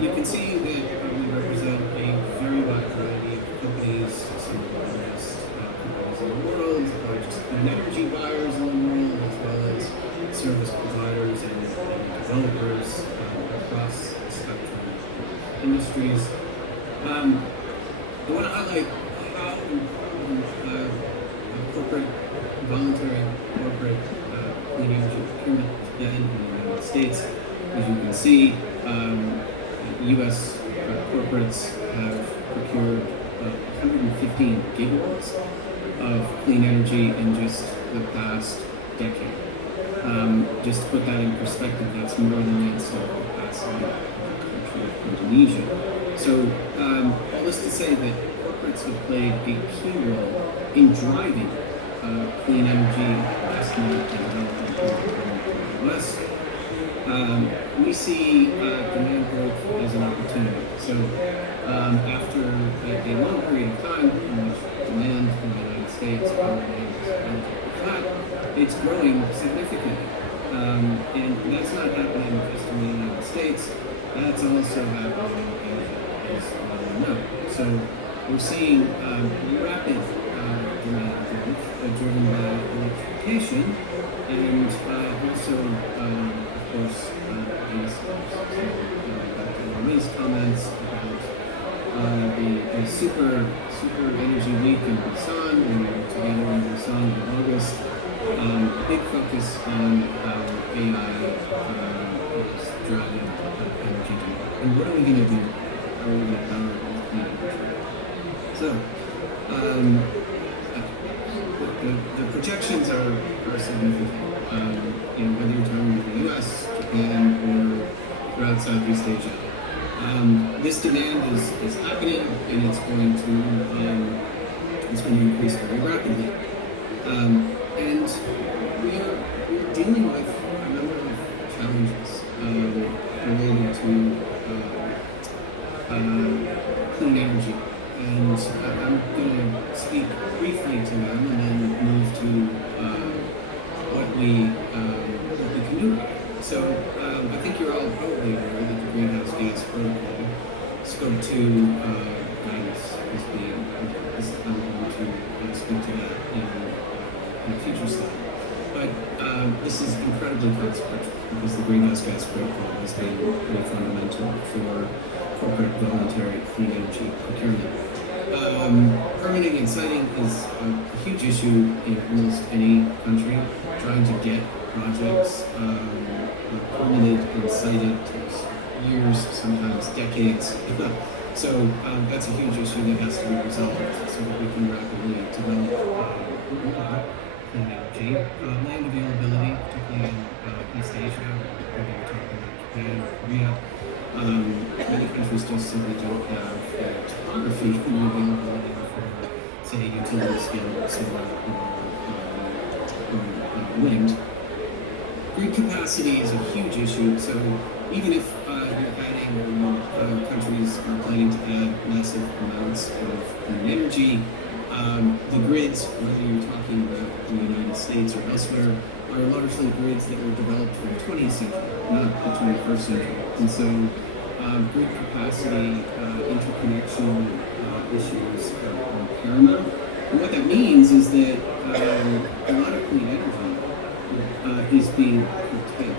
You can see that we represent a very wide variety of companies, some of the largest companies in the world, the largest clean energy buyers in the world, as well as service providers and developers across the spectrum of industries. I want to highlight how important corporate, voluntary corporate clean energy procurement has been in the United States. As you can see, U.S. corporates have procured 115 gigawatts of clean energy in just the past decade. Just to put that in perspective, that's more than the installed capacity of the country of Indonesia. So all this to say that corporates have played a key role in driving clean energy investment and development in the U.S. we see demand growth as an opportunity. So after a long period of time in which demand in the United States remains relatively flat, it's growing significantly. And that's not happening just in the United States, that's also happening in Asia, as you know. So we're seeing rapid demand growth driven by electrification and also, of course, data centers. So Dr. Lama's comments about the super energy week in Busan, when we were together in Busan in August. Big focus on AI is driving energy demand. And what are we going to do? How are we going to power the So, the projections are significant. Whether you're talking about the US, Japan, or throughout Southeast Asia. This demand is happening, and it's going to increase very rapidly. And we're dealing with a number of challenges related to clean energy. And I'm going to speak briefly to them and then move to what we can do. So I think you're all probably aware that the greenhouse gas protocol, Scope 2 guidance is being. I'm going to speak to that in a future slide. But this is incredibly consequential because the greenhouse gas protocol has been really fundamental for corporate voluntary clean energy procurement. Permitting and siting is a huge issue in almost any country. Trying to get projects permitted and cited takes years, sometimes decades. So that's a huge issue that has to be resolved so that we can rapidly develop clean energy. Land availability, particularly in East Asia, whether you're talking about Japan or Korea. Many countries just simply don't have the topography and availability for, say, utility scale solar or wind. Grid capacity is a huge issue, so even if you're adding or countries are planning to add massive amounts of clean energy, the grids, whether you're talking about the United States or elsewhere, are largely grids that were developed for the 20th century, not the 21st century. And so grid capacity, interconnection issues are paramount. And what that means is that a lot of clean energy is being curtailed.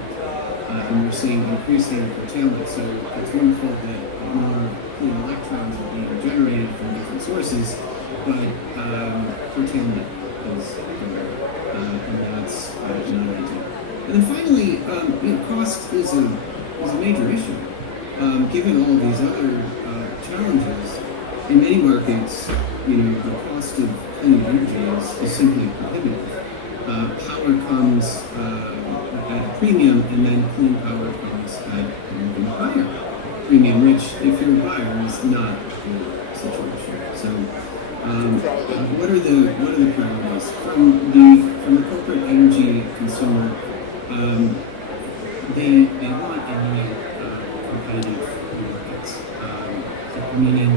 And we're seeing increasing curtailment. So it's wonderful that more clean electrons are being generated from different sources, but curtailment is going, and that's another idea. And then finally, cost is a major issue. Given all of these other challenges, in many markets, the cost of clean energy is simply prohibitive. Power comes at a premium, and then clean power comes at an even higher premium, which, if you're a buyer, is not the situation. So, what are the priorities from the corporate energy consumer? They want and need competitive markets, meaning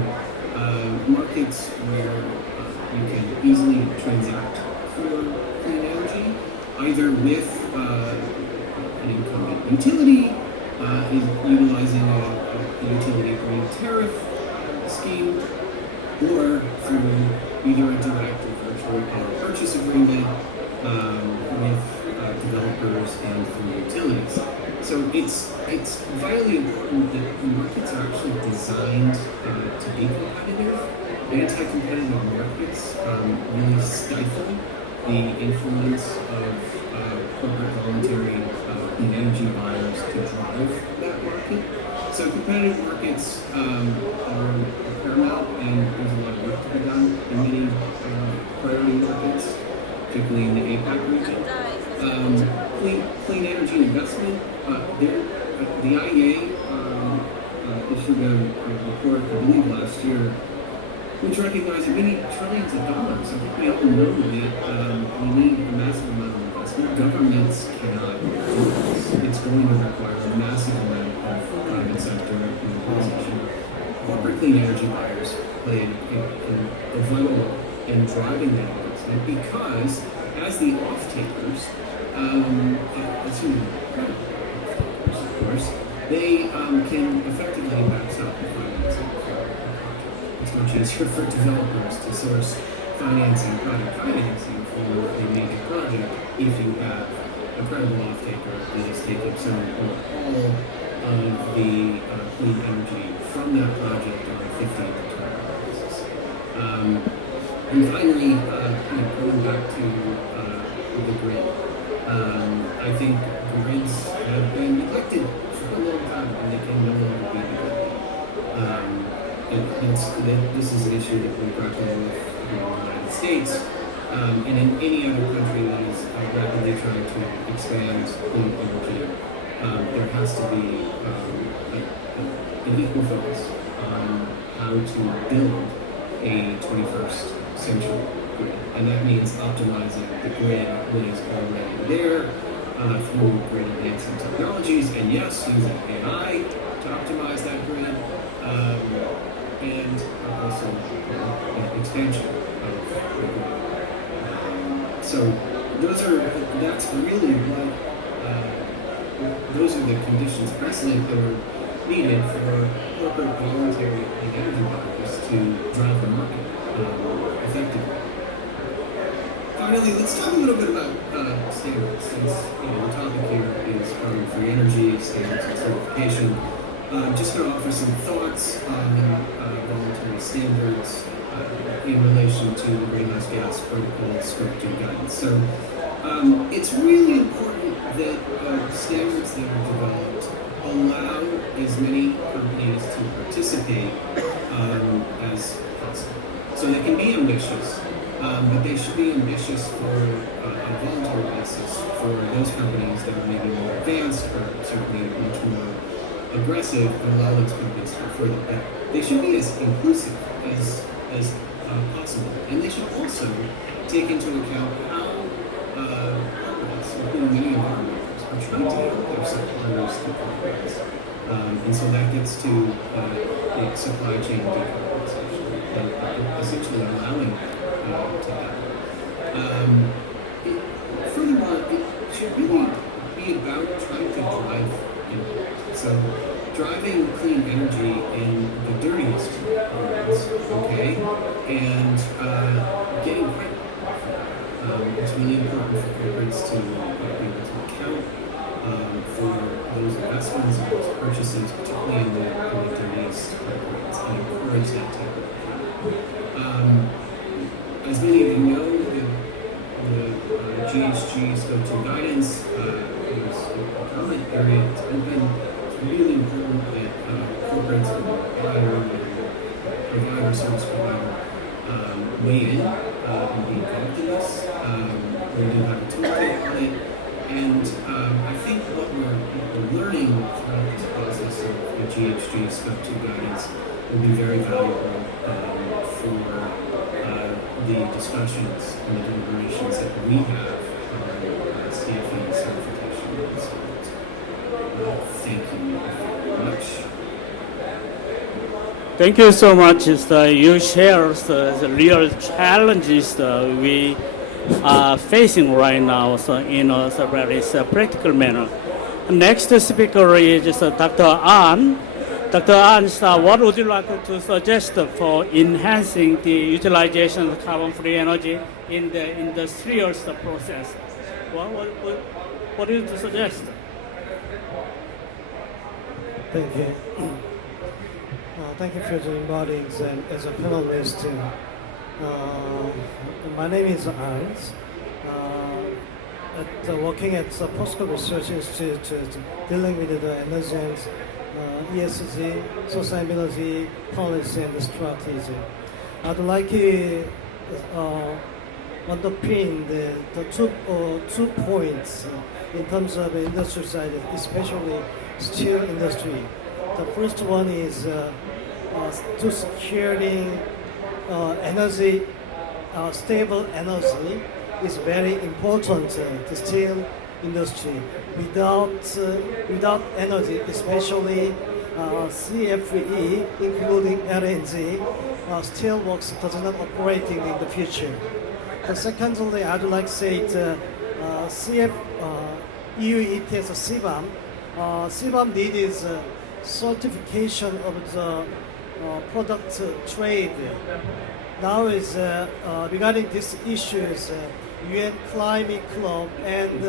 markets where you can easily transact for clean energy, either with an incumbent utility, utilizing a utility-grade tariff scheme, or through either a direct or virtual power purchase agreement with developers and through utilities. So it's vitally important that the markets are actually designed to be competitive. Anti-competitive markets really stifle the influence of corporate voluntary clean energy buyers to drive that market. So competitive markets are paramount, and there's a lot of work to be done in many priority markets, particularly in the APAC region. Clean energy investment. The IEA issued a report, I believe, last year, which recognized that we need trillions of dollars. I think we all know that we need a massive amount of investment governments cannot do this. It's going to require a massive amount of private sector mobilization. Corporate clean energy buyers play a vital role in driving that investment because as the off-takers, of course, they can effectively backstop the financing. It's much easier for developers to source financing, private financing for a major project if you have a credible off-taker that is taking some or all of the clean energy from that project on a 15 to 20 basis. And finally, going back to the grid, I think grids have been neglected for a long time and they can no longer be neglected. This is an issue that we're grappling with in the United States and in any other country that is rapidly trying to expand clean energy. There has to be an equal focus on how to build a 21st century grid. And that means optimizing the grid that is already there through grid enhancing technologies, and yes, using AI to optimize that grid, and also expansion of the grid. So that's really those are the conditions precedent that are needed for corporate voluntary energy buyers to drive the market effectively. Finally, let's talk a little bit about standards, since the topic here is carbon free energy, standards and certification. Just going to offer some thoughts on voluntary standards in relation to the greenhouse gas protocol scope 2 guidance. So it's really important that standards that are developed allow as many companies to participate as possible. So they can be ambitious, but they should be ambitious for a voluntary basis for those companies that are maybe more advanced or certainly much more aggressive and allow those companies to go further. But they should be as inclusive as possible. And they should also take into account how companies, including many environmentalists, are trying to help their suppliers to compromise. And so that gets to the supply chain decarbonization, essentially allowing to happen. Furthermore, it should really be about trying to drive impact. So driving clean energy in the dirtiest areas, okay, and getting credit. It's really important for corporates to be able to account for those investments and those purchases, particularly in the dirtiest corporates, and encourage that type of behavior. As many of you know, the GHG Scope 2 guidance is a comment period. It's open. It's really important that corporates and provider, service provider, weigh in and be involved in this. We do have a toolkit on it. And I think what we're learning throughout this process of the GHG Scope 2 guidance will be very valuable for the discussions and the deliberations that we have on CFA certification and so on. Thank you very much. Thank you so much. You share the real challenges we are facing right now in a very practical manner. Next speaker is Dr. An. Dr. An, what would you like to suggest for enhancing the utilization of carbon-free energy in the industrial process? What do you suggest? Thank you. Thank you for inviting as a panelist. My name is Hans. Working at the Postco Research Institute, dealing with the energy, ESG, sustainability, policy, and strategy. I'd like to underpin the two points in terms of the industry side, especially steel industry. The first one is to securing energy, stable energy is very important to steel industry. Without energy, especially CFE, including LNG, steelworks does not operating in the future. Secondly, I'd like to say EU ETS CBAM. CBAM needs certification of the product trade. Now is regarding these issues, UN Climate Club and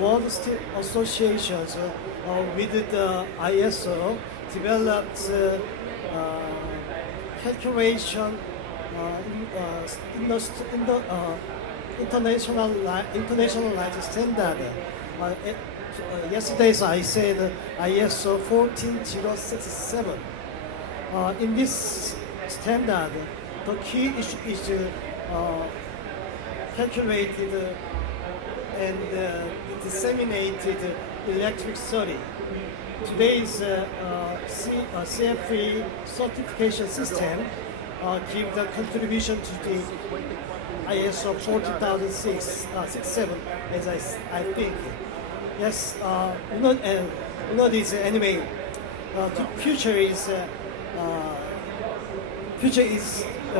World Steel Associations with the ISO developed calculation in the internationalized standard. Yesterday I said ISO 14067. In this standard, the key issue is calculated and disseminated electricity. Today's CFA certification system give the contribution to the ISO 40067, as I think. Yes, this anyway. The future is a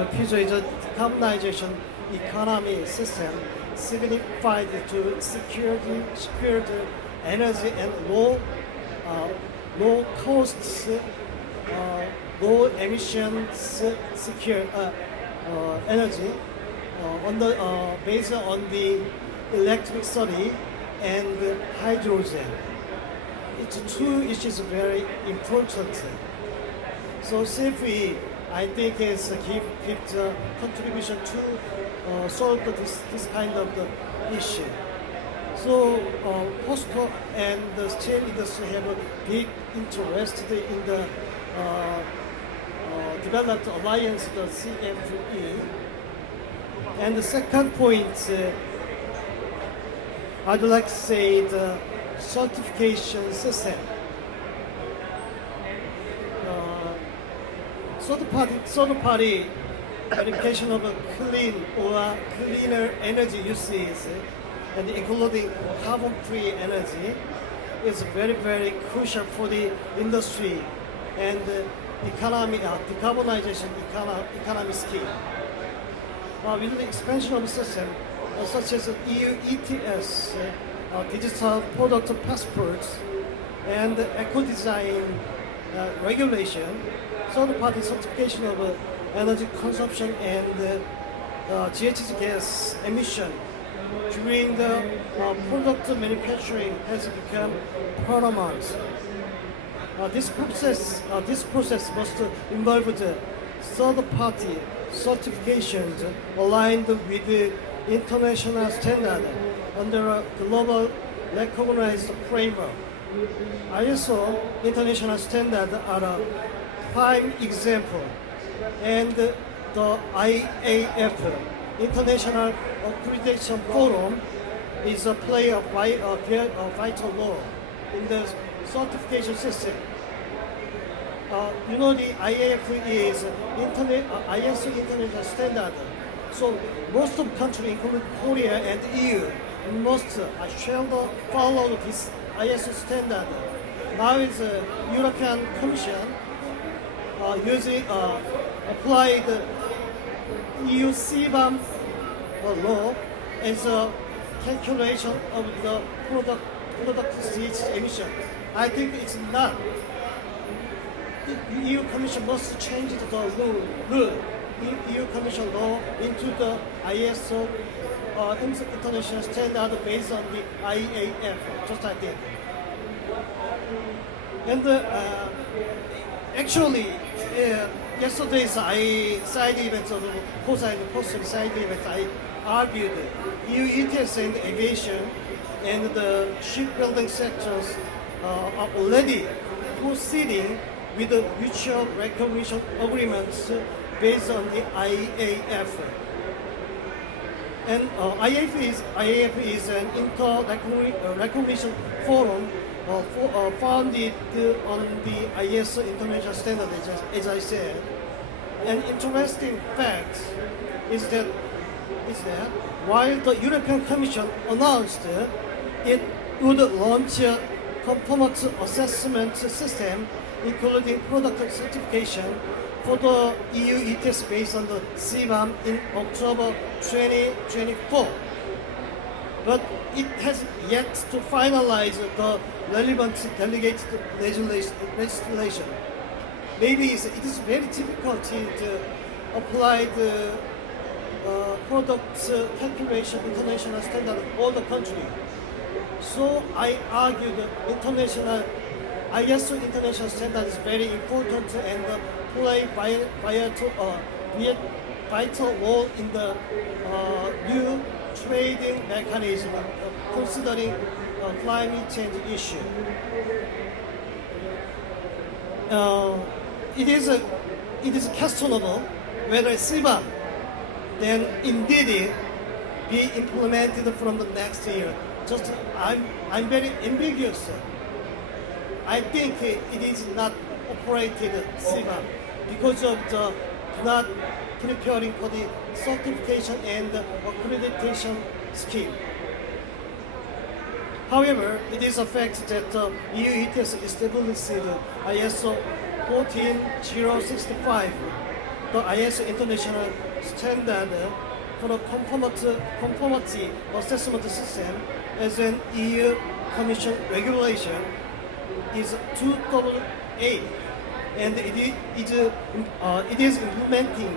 decarbonization economy system signified to secure the energy and low costs, low emissions secure energy based on the electricity and hydrogen. It's two issues very important. So CFE, I think, is give the contribution to solve this kind of the issue. So POSCO and the steel industry have a big interest in the developed alliance, the CFE. And the second point, I'd like to say the certification system. Third party verification of a clean or cleaner energy uses and including carbon-free energy is very, very crucial for the industry and economy, decarbonization economy scheme. With the expansion of the system, such as EU ETS, digital product passports, and eco-design regulation, third-party certification of energy consumption and GHG gas emission during the product manufacturing has become paramount. This process must involve the third-party certifications aligned with the international standard under a global recognized framework. ISO international standards are a prime example, and the IAF International Accreditation Forum is a play a vital role in the certification system. The IAF is ISO international standard. So most of countries, including Korea and EU, must follow this ISO standard. Now is the European Commission using applied EU CBAM law as a calculation of the product GHG emission. I think it's not. The EU Commission must change the rule. EU Commission law into the ISO international standard based on the IAF, just like that. And actually, yesterday's side events of post side events, I argued EU ETS and aviation and the shipbuilding sectors are already proceeding with the mutual recognition agreements based on the IAF. And IAF is an inter-recognition forum founded on the ISO international standard, as I said. An interesting fact is that is that while the European Commission announced it would launch a conformance assessment system, including product certification, for the EU ETS based on the CBAM in October 2024. But it has yet to finalize the relevant delegated legislation. Maybe it is very difficult to apply the product calculation international standard in all the country. So I argue the ISO international standard is very important and play vital role in the new trading mechanism considering climate change issue. It is questionable whether CBAM then indeed be implemented from the next year. Just I'm very ambiguous. I think it is not operated CBAM because of the not preparing for the certification and accreditation scheme. However, it is a fact that EU ETS established ISO 14065, the ISO international standard for a conformity assessment system as an EU Commission regulation is 2008, and it is implementing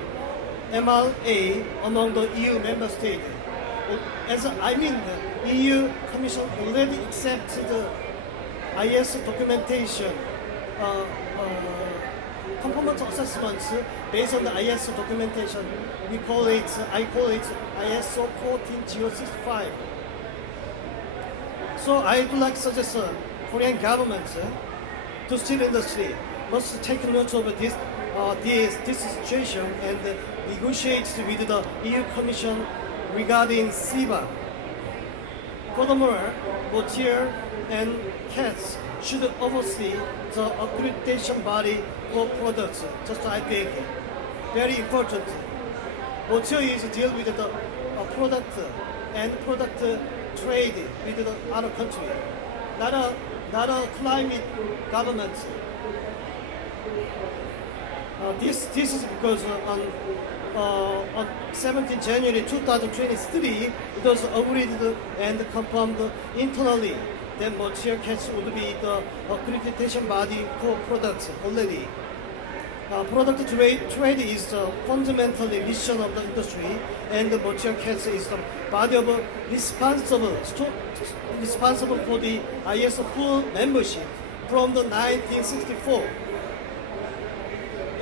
MRA among the EU member states. The EU Commission already accepted the IS documentation, conformance assessments based on the IS documentation. I call it ISO 14065. So I would like to suggest Korean government to steel industry must take note of this situation and negotiate with the EU Commission regarding CBAM. Furthermore, Motier and CATS should oversee the accreditation body for products, just I think. Very important. Motier is deal with the product and product trade with the other country, not a climate government. This is because on 17 January 2023, it was agreed and confirmed internally that Motier CATS would be the accreditation body for products already. Product trade is the fundamental mission of the industry, and the Motier CATS is the body of responsible for the ISO full membership from the 1964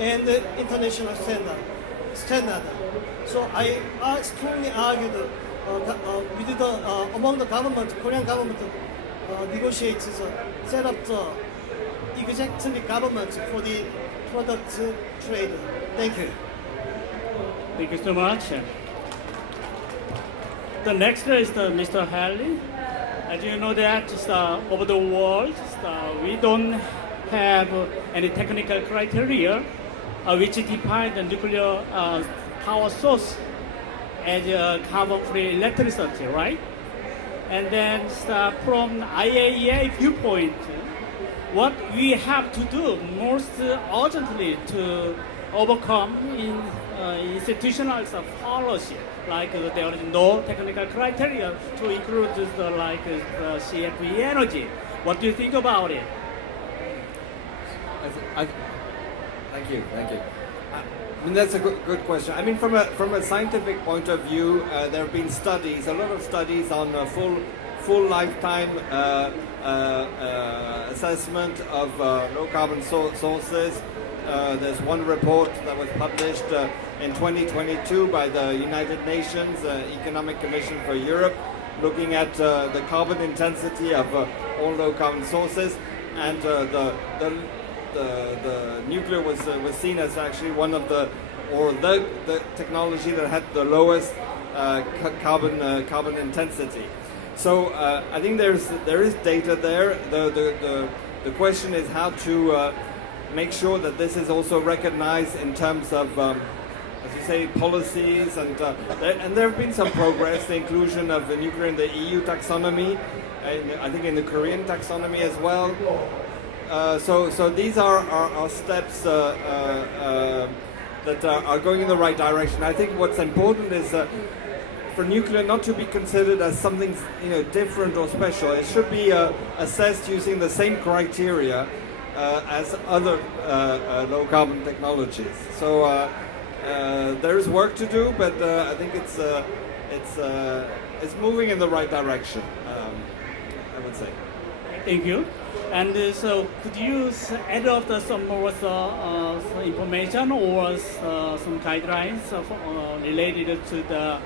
and the international standard. So I strongly argue that among the government, Korean government negotiates set up the exactly government for the product trade. Thank you. Thank you so much. The next is Mr. Haley. As you know that over the world, we don't have any technical criteria which define the nuclear power source as a carbon-free electricity, right? And then from IAEA viewpoint, what we have to do most urgently to overcome in institutional policy, like there is no technical criteria to include CFA energy. What do you think about it? Thank you. I mean, that's a good question. I mean, from a scientific point of view, there have been studies, a lot of studies on full lifetime assessment of low carbon sources. There's one report that was published in 2022 by the United Nations Economic Commission for Europe, looking at the carbon intensity of all low carbon sources, and the nuclear was seen as actually one of the technology that had the lowest carbon intensity. So I think there is data there. The question is how to make sure that this is also recognized in terms of as you say, policies, and there have been some progress. The inclusion of the nuclear in the EU taxonomy, and I think in the Korean taxonomy as well. So these are steps that are going in the right direction. I think what's important is for nuclear not to be considered as something different or special. It should be assessed using the same criteria as other low carbon technologies. So there is work to do, but I think it's moving in the right direction. I would say. Thank you. And so, could you add up some more information or some guidelines related to the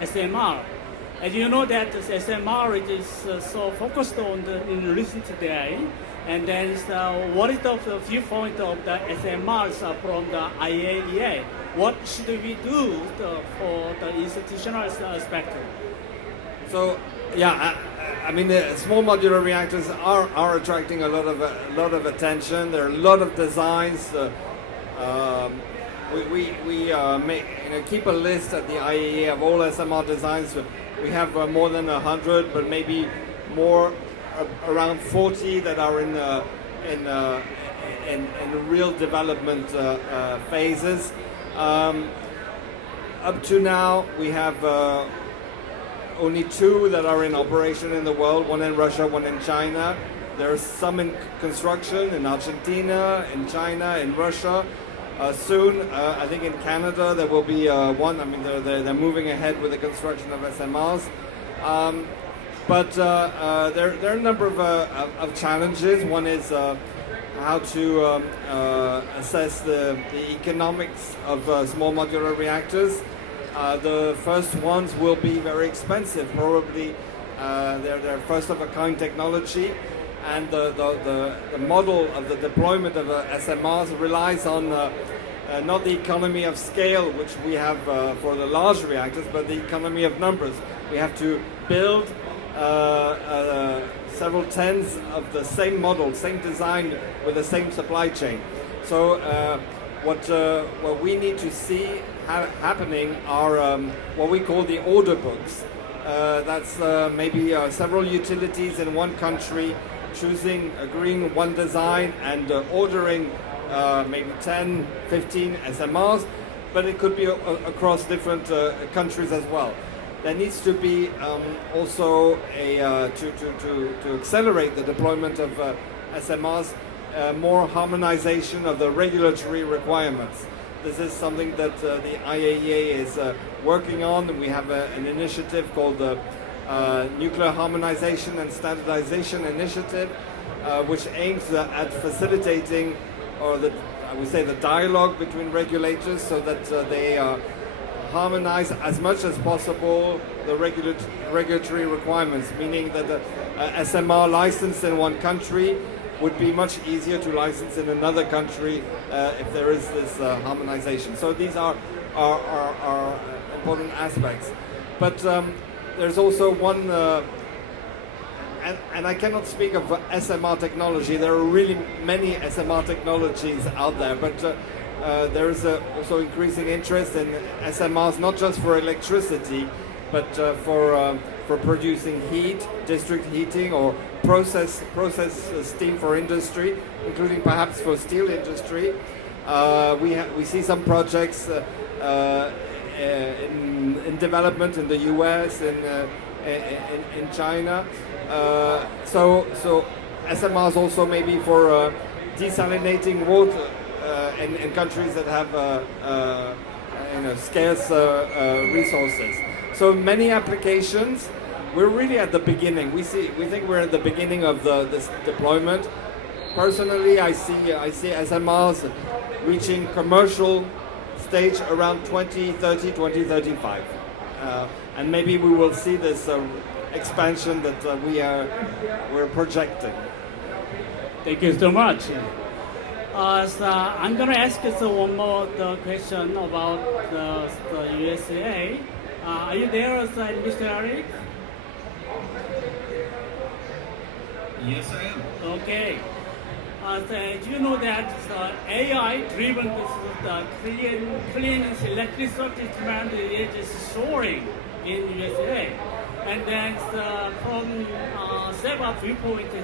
SMR? As you know that SMR is so focused on in recent day, and then what is the viewpoint of the SMRs from the IAEA? What should we do for the institutional perspective? So, yeah, I mean, the small modular reactors are attracting a lot of attention. There are a lot of designs. We keep a list at the IAEA of all SMR designs. We have more than 100, but maybe more, around 40 that are in real development phases. Up to now, we have only 2 that are in operation in the world, one in Russia, one in China. There are some in construction in Argentina, in China, in Russia. Soon, I think in Canada there will be one. I mean, they're moving ahead with the construction of SMRs. But there are a number of challenges. One is how to assess the economics of small modular reactors. The first ones will be very expensive, probably they're first of a kind technology, and the model of the deployment of SMRs relies on not the economy of scale which we have for the large reactors, but the economy of numbers. We have to build several tens of the same model, same design with the same supply chain. So what we need to see happening are what we call the order books. That's maybe several utilities in one country agreeing one design and ordering maybe 10, 15 SMRs, but it could be across different countries as well. There needs to be also to accelerate the deployment of SMRs, more harmonization of the regulatory requirements. This is something that the IAEA is working on. We have an initiative called the Nuclear Harmonization and Standardization Initiative, which aims at facilitating, I would say, the dialogue between regulators so that they harmonize as much as possible the regulatory requirements, meaning that the SMR licensed in one country would be much easier to license in another country if there is this harmonization. So these are important aspects. But there's also one, and I cannot speak of SMR technology. There are really many SMR technologies out there, but there is also increasing interest in SMRs, not just for electricity, but for producing heat, district heating, or process steam for industry, including perhaps for steel industry. We see some projects in development in the US, in China. So SMRs also maybe for desalinating water in countries that have scarce resources. So many applications. We're really at the beginning. We think we're at the beginning of this deployment. Personally, I see SMRs reaching commercial stage around 2030, 2035, and maybe we will see this expansion that we're projecting. Thank you so much. So I'm going to ask you one more question about the USA. Are you there, Mr. Eric? Yes, I am. Okay. do you know that AI-driven clean electricity demand is soaring in USA? And then from several viewpoints,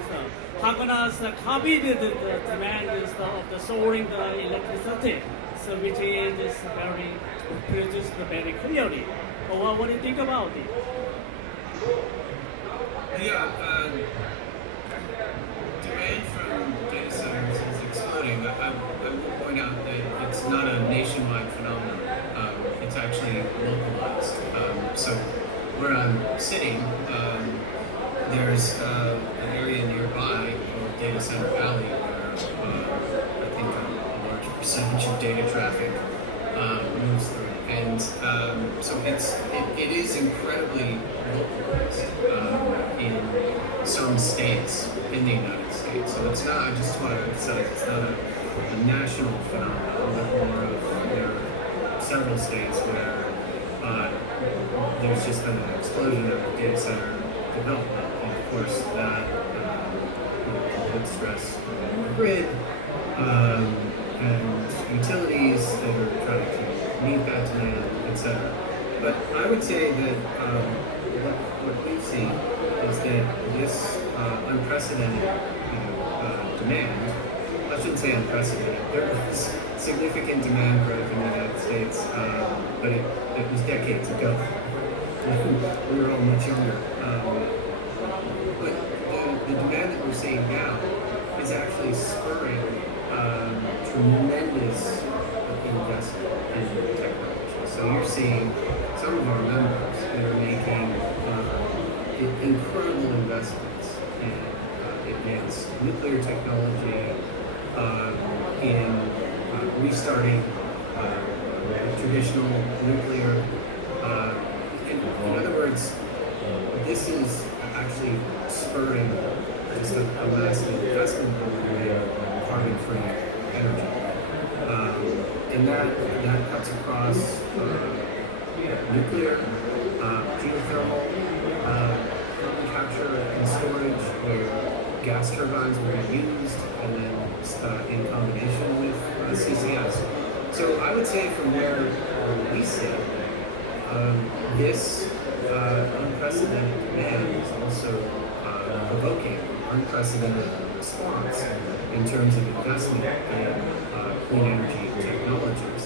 how gonna copy the demand of the soaring the electricity, so which is very produced very clearly. What do you think about it? Yeah, demand from data centers is exploding. I will point out that it's not a nationwide phenomenon. It's actually localized. So where I'm sitting, there's an area nearby called Data Center Alley where I think a large percentage of data traffic moves through. And so it is incredibly localized in some states in the United States. So it's not, I just want to emphasize, it's not a national phenomenon, but more of there are several states where there's just been an explosion of data center development. And of course that puts stress on the grid and utilities that are trying to meet that demand, etc. But I would say that what we see is that this unprecedented demand, I shouldn't say unprecedented, there was significant demand growth in the United States, but it was decades ago. We were all much younger. But the demand that we're seeing now is actually spurring tremendous investment in technology. So you're seeing some of our members that are making incredible investments in advanced nuclear technology, in restarting traditional nuclear. In other words, this is actually spurring just a massive investment in carbon-free energy. And that cuts across nuclear, geothermal, carbon capture and storage, where gas turbines will be used, and then in combination with CCS. So I would say from where we sit, this unprecedented demand is also provoking unprecedented response in terms of investment in clean energy technologies,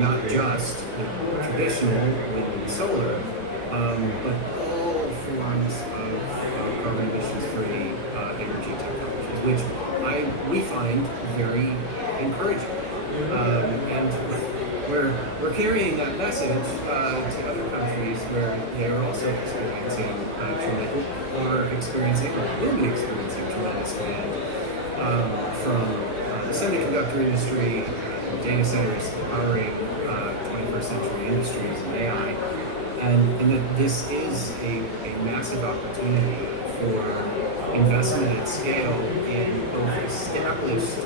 not just traditional wind and solar, but all forms of carbon emissions-free energy technologies, which we find very encouraging. And we're carrying that message to other countries where they are also experiencing tremendous, or experiencing, or will be experiencing tremendous demand from the semiconductor industry, data centers powering 21st century industries and AI, and that this is a massive opportunity for investment at scale in both established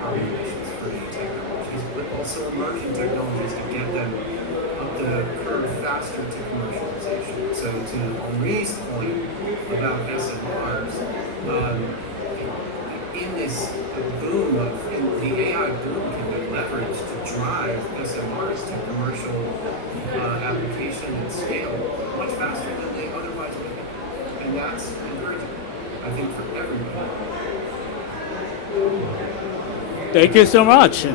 carbon emissions-free technologies, but also emerging technologies to get them up the curve faster to commercialization. So to Henri's point about SMRs, in this boom the AI boom can be leveraged to drive SMRs to commercial application and scale much faster than they otherwise would be. And that's encouraging, I think, for everybody. Thank you so much.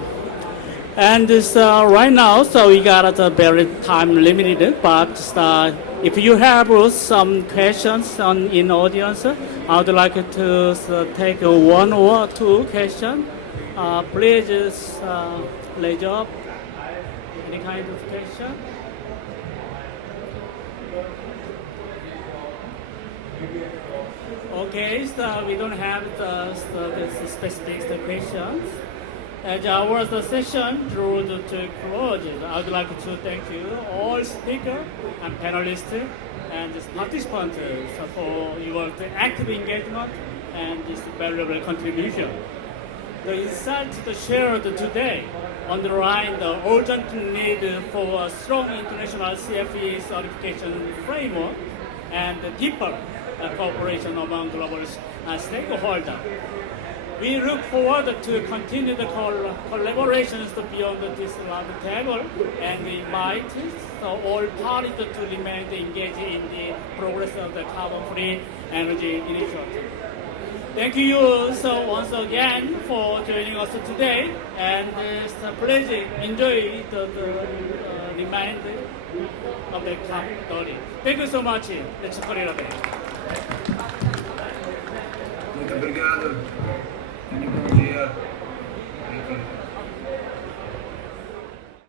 And right now, so we got a very time limited, but if you have some questions in audience, I would like to take one or two questions. Please raise up any kind of question. Okay, so we don't have the specific questions. As our session drew to close, I would like to thank you, all speakers and panelists and participants for your active engagement and this valuable contribution. The insights shared today underline the urgent need for a strong international CFA certification framework and deeper cooperation among global stakeholders. we look forward to continue the collaborations beyond this round table and invite all parties to remain engaged in the progress of the carbon-free energy initiative. Thank you so once again for joining us today, and it's a pleasure. Enjoy the remainder of the COP30. Thank you so much. Let's call it a day. Muito obrigado. Tenha um bom dia.